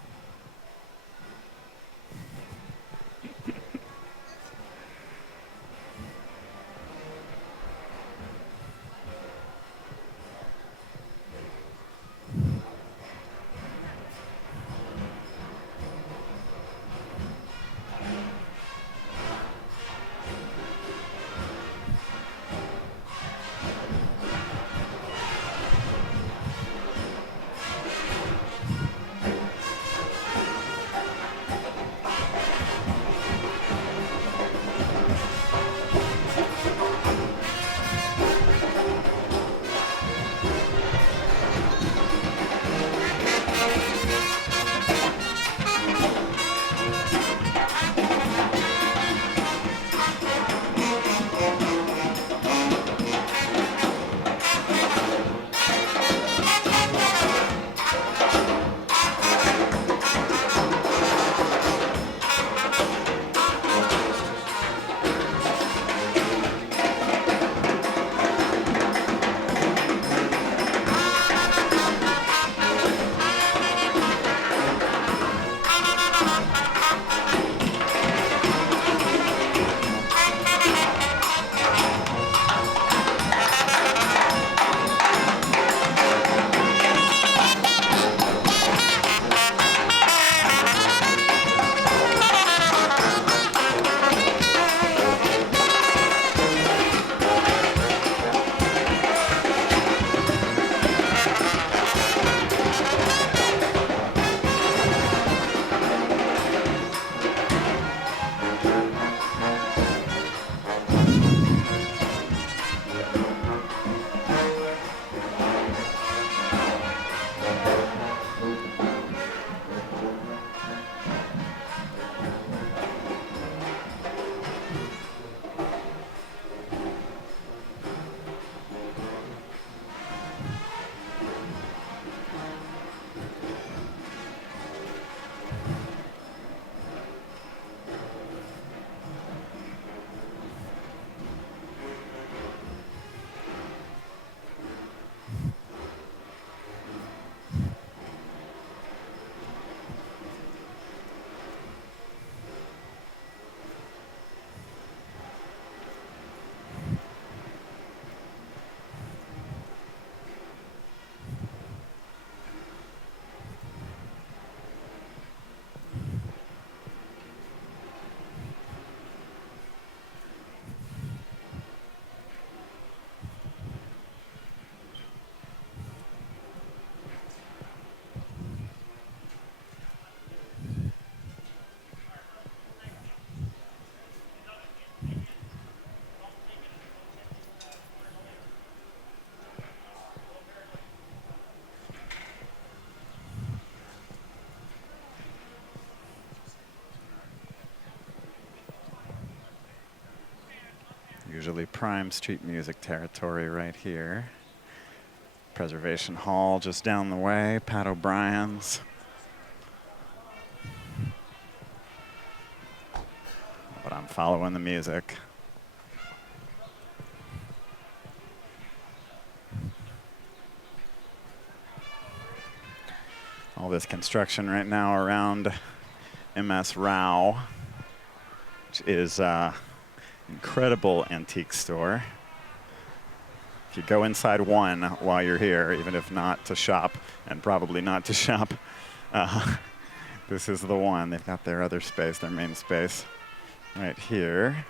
Usually prime street music territory right here. Preservation Hall just down the way, Pat O'Brien's. But I'm following the music. All this construction right now around MS Rao, which is an incredible antique store. If you go inside one while you're here, even if not to shop, and probably not to shop, this is the one. They've got their other space, their main space, right here.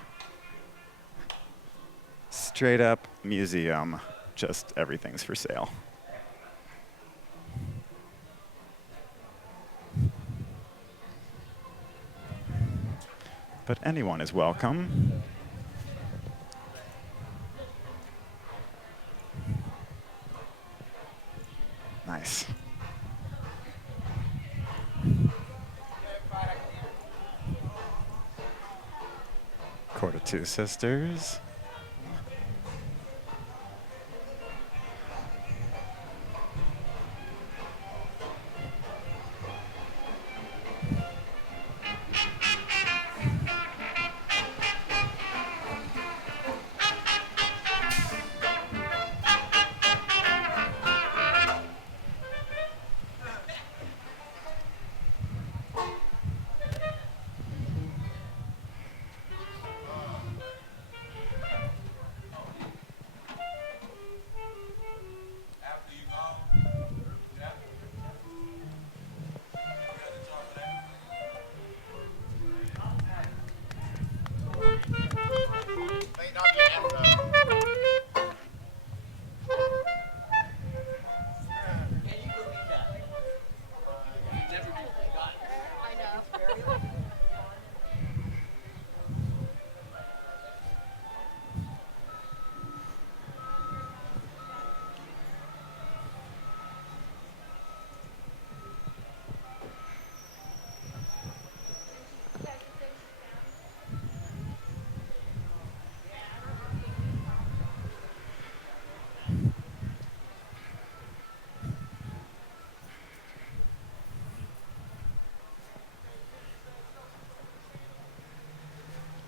Straight up museum, just everything's for sale. But anyone is welcome. Nice. Court of Two Sisters.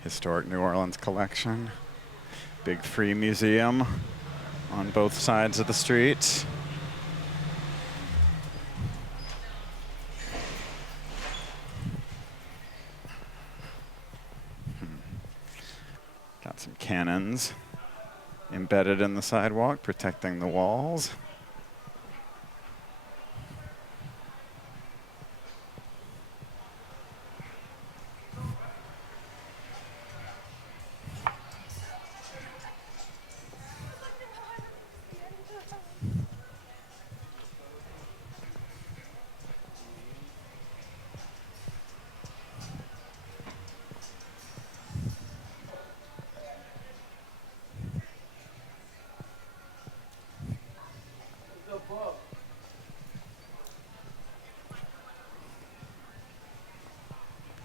Historic New Orleans collection. Big free museum on both sides of the street. Got some cannons embedded in the sidewalk, protecting the walls.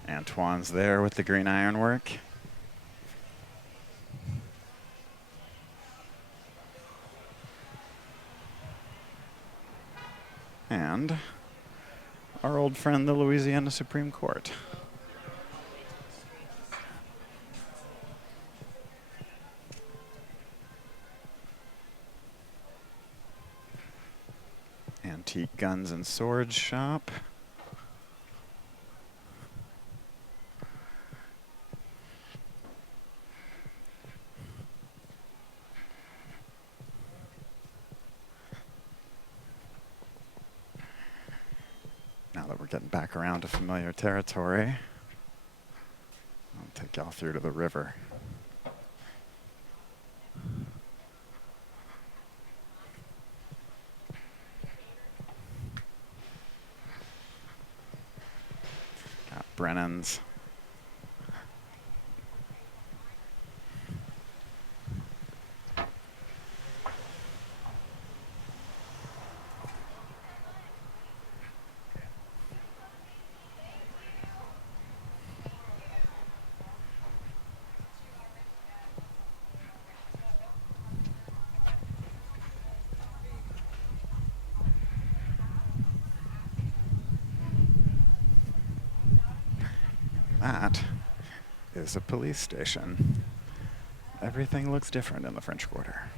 Antoine's there with the green ironwork. And our old friend, the Louisiana Supreme Court. Antique guns and swords shop. Now that we're getting back around to familiar territory, I'll take y'all through to the river. Got Brennan's. That is a police station. Everything looks different in the French Quarter.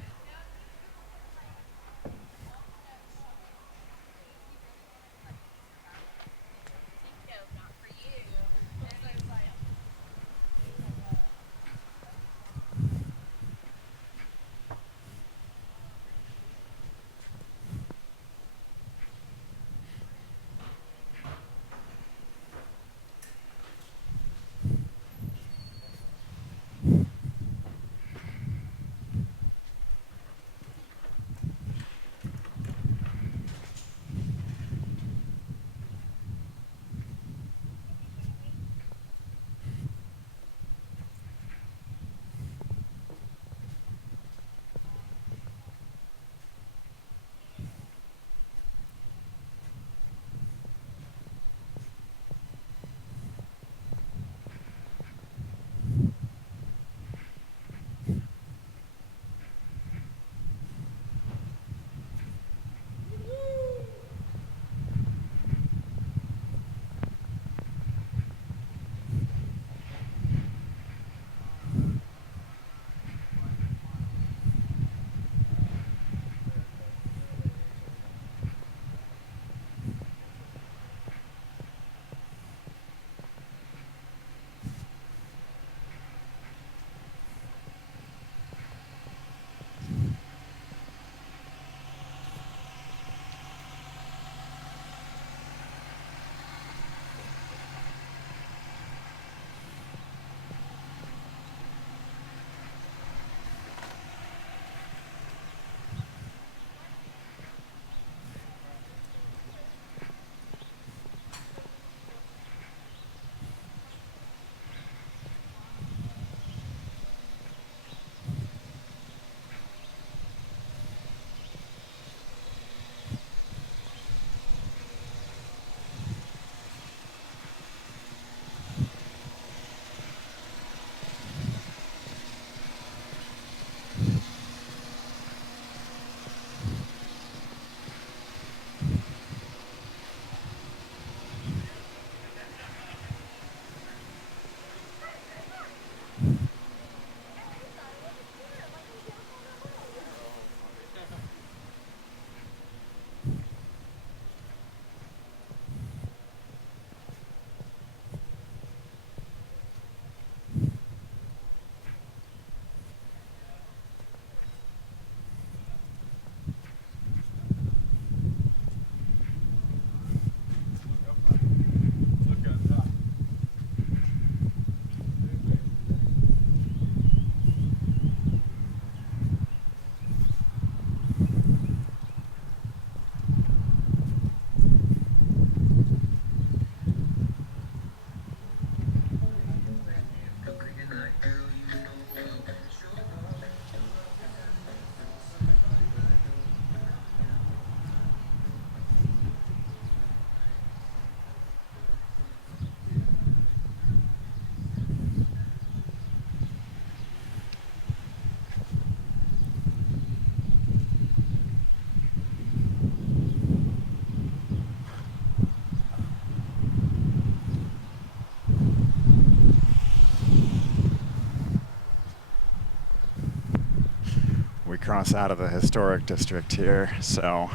cross out of the historic district here, so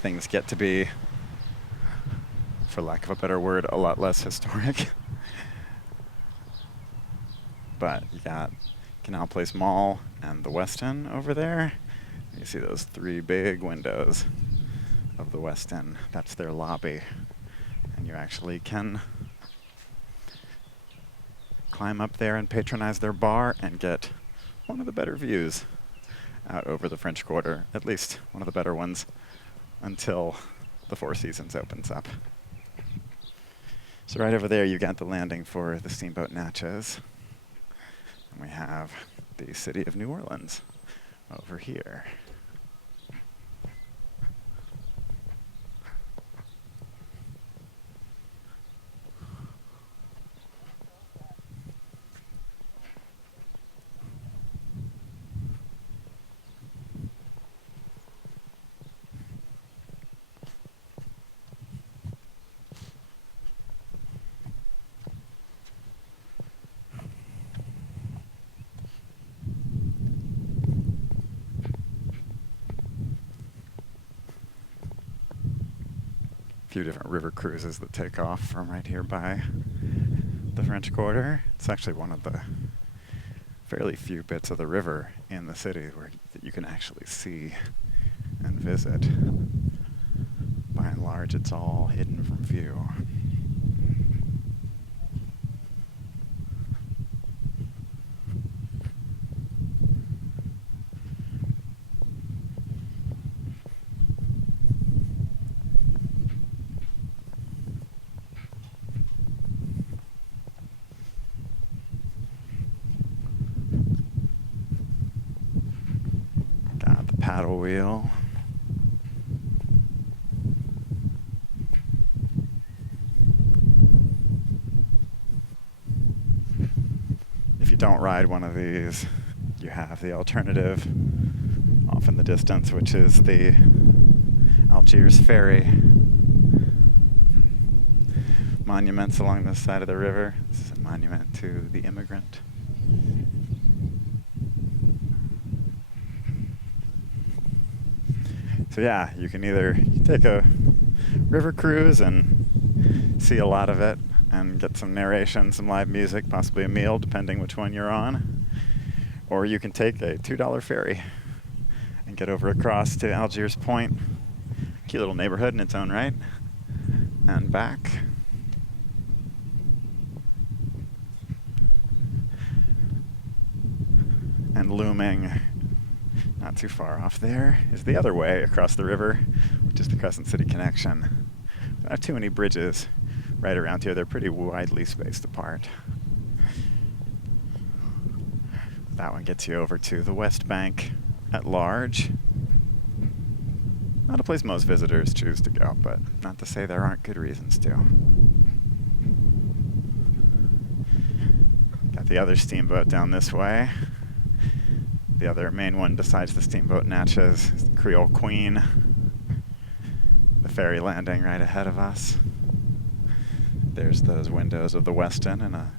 things get to be, for lack of a better word, a lot less historic. But you got Canal Place Mall and the Westin over there. You see those 3 big windows of the Westin. That's their lobby. And you actually can climb up there and patronize their bar and get one of the better views out over the French Quarter, at least one of the better ones, until the Four Seasons opens up. So right over there you got the landing for the steamboat Natchez. And we have the city of New Orleans over here. Few different river cruises that take off from right here by the French Quarter. It's actually one of the fairly few bits of the river in the city that you can actually see and visit. By and large, it's all hidden from view. Paddle wheel. If you don't ride one of these, you have the alternative off in the distance, which is the Algiers Ferry. Monuments along the side of the river. This is a monument to the immigrant. So yeah, you can either take a river cruise and see a lot of it and get some narration, some live music, possibly a meal, depending which one you're on. Or you can take a $2 ferry and get over across to Algiers Point, cute little neighborhood in its own right, and back. And looming not too far off there is the other way across the river, which is the Crescent City connection. Not too many bridges right around here. They're pretty widely spaced apart. That one gets you over to the West Bank at large. Not a place most visitors choose to go, but not to say there aren't good reasons to. Got the other steamboat down this way. The other main one besides the steamboat Natchez is the Creole Queen. The ferry landing right ahead of us. There's those windows of the Westin in a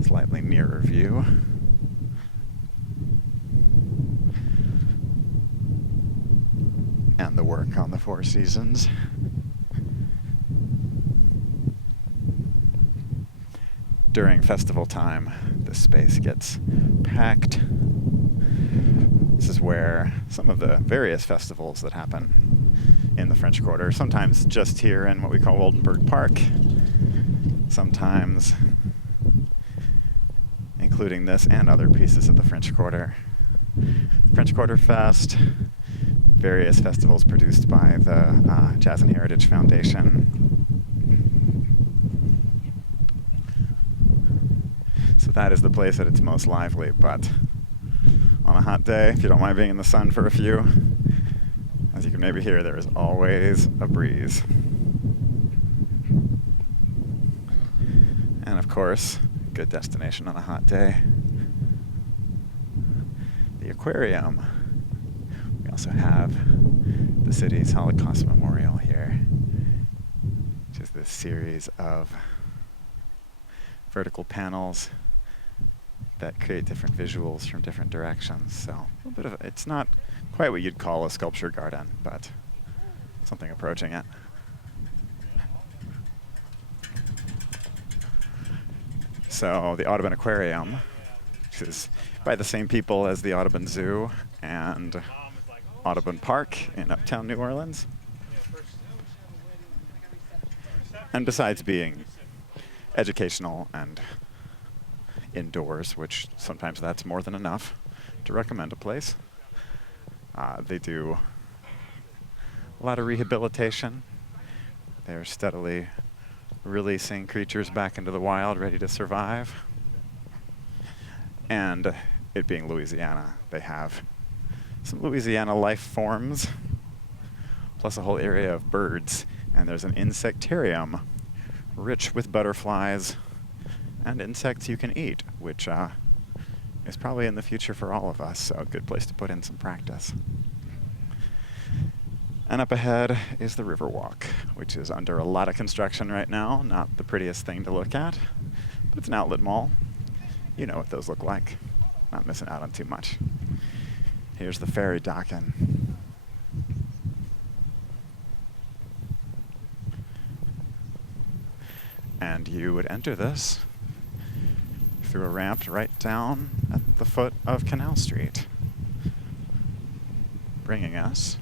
slightly nearer view. And the work on the Four Seasons. During festival time, the space gets packed. This is where some of the various festivals that happen in the French Quarter, sometimes just here in what we call Oldenburg Park, sometimes including this and other pieces of the French Quarter. French Quarter Fest, various festivals produced by the Jazz and Heritage Foundation. So that is the place at its most lively, but on a hot day, if you don't mind being in the sun for a few, as you can maybe hear, there is always a breeze. And of course, good destination on a hot day, the aquarium. We also have the city's Holocaust Memorial here, which is this series of vertical panels that create different visuals from different directions. So a little bit of, it's not quite what you'd call a sculpture garden, but something approaching it. So the Ottoman Aquarium, which is by the same people as the Audubon Zoo and Audubon Park in uptown New Orleans. And besides being educational and indoors, which sometimes that's more than enough to recommend a place, they do a lot of rehabilitation. They're steadily releasing creatures back into the wild, ready to survive. And it being Louisiana, they have some Louisiana life forms, plus a whole area of birds. And there's an insectarium rich with butterflies and insects you can eat, which is probably in the future for all of us, so a good place to put in some practice. And up ahead is the Riverwalk, which is under a lot of construction right now. Not the prettiest thing to look at, but it's an outlet mall. You know what those look like. Not missing out on too much. Here's the ferry docking. And you would enter this through a ramp right down at the foot of Canal Street, bringing us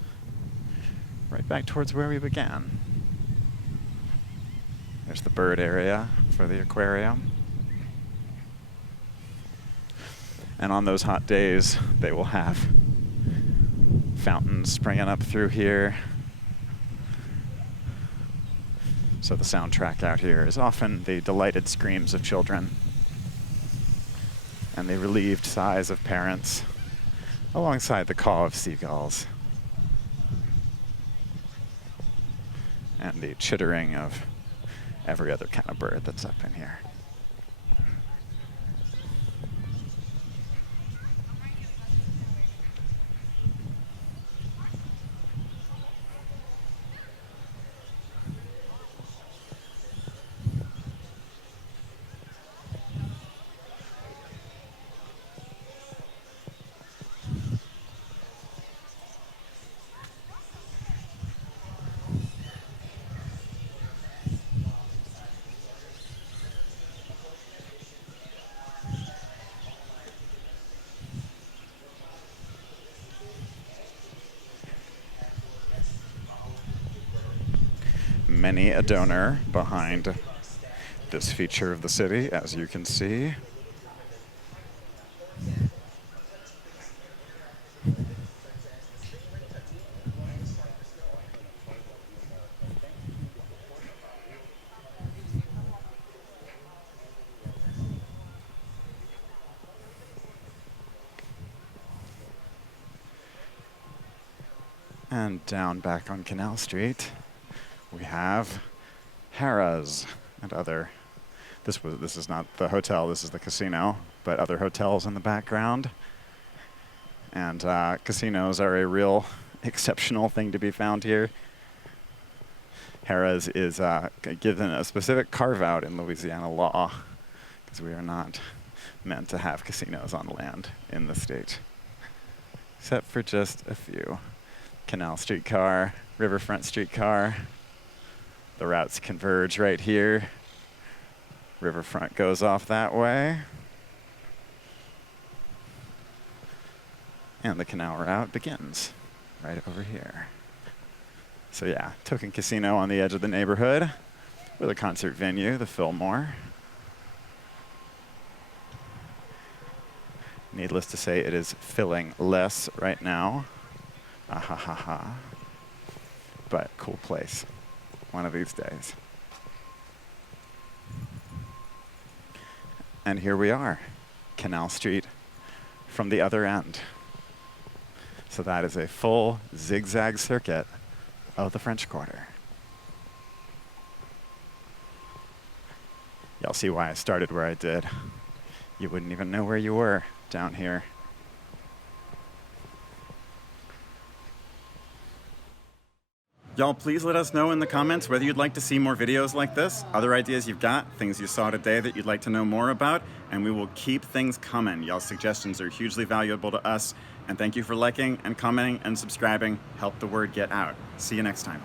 right back towards where we began. There's the bird area for the aquarium. And on those hot days, they will have fountains springing up through here. So the soundtrack out here is often the delighted screams of children and the relieved sighs of parents, alongside the caw of seagulls and the chittering of every other kind of bird that's up in here. Many a donor behind this feature of the city, as you can see. And down back on Canal Street, we have Harrah's and other. This is not the hotel. This is the casino, but other hotels in the background. And casinos are a real exceptional thing to be found here. Harrah's is given a specific carve-out in Louisiana law, because we are not meant to have casinos on land in the state, except for just a few. Canal streetcar, Riverfront streetcar. The routes converge right here. Riverfront goes off that way. And the canal route begins right over here. So yeah, Token Casino on the edge of the neighborhood with a concert venue, the Fillmore. Needless to say, it is filling less right now. Ah ha ha ha. But cool place. One of these days. And here we are, Canal Street from the other end. So that is a full zigzag circuit of the French Quarter. Y'all see why I started where I did. You wouldn't even know where you were down here. Y'all, please let us know in the comments whether you'd like to see more videos like this, other ideas you've got, things you saw today that you'd like to know more about, and we will keep things coming. Y'all's suggestions are hugely valuable to us, and thank you for liking and commenting and subscribing. Help the word get out. See you next time.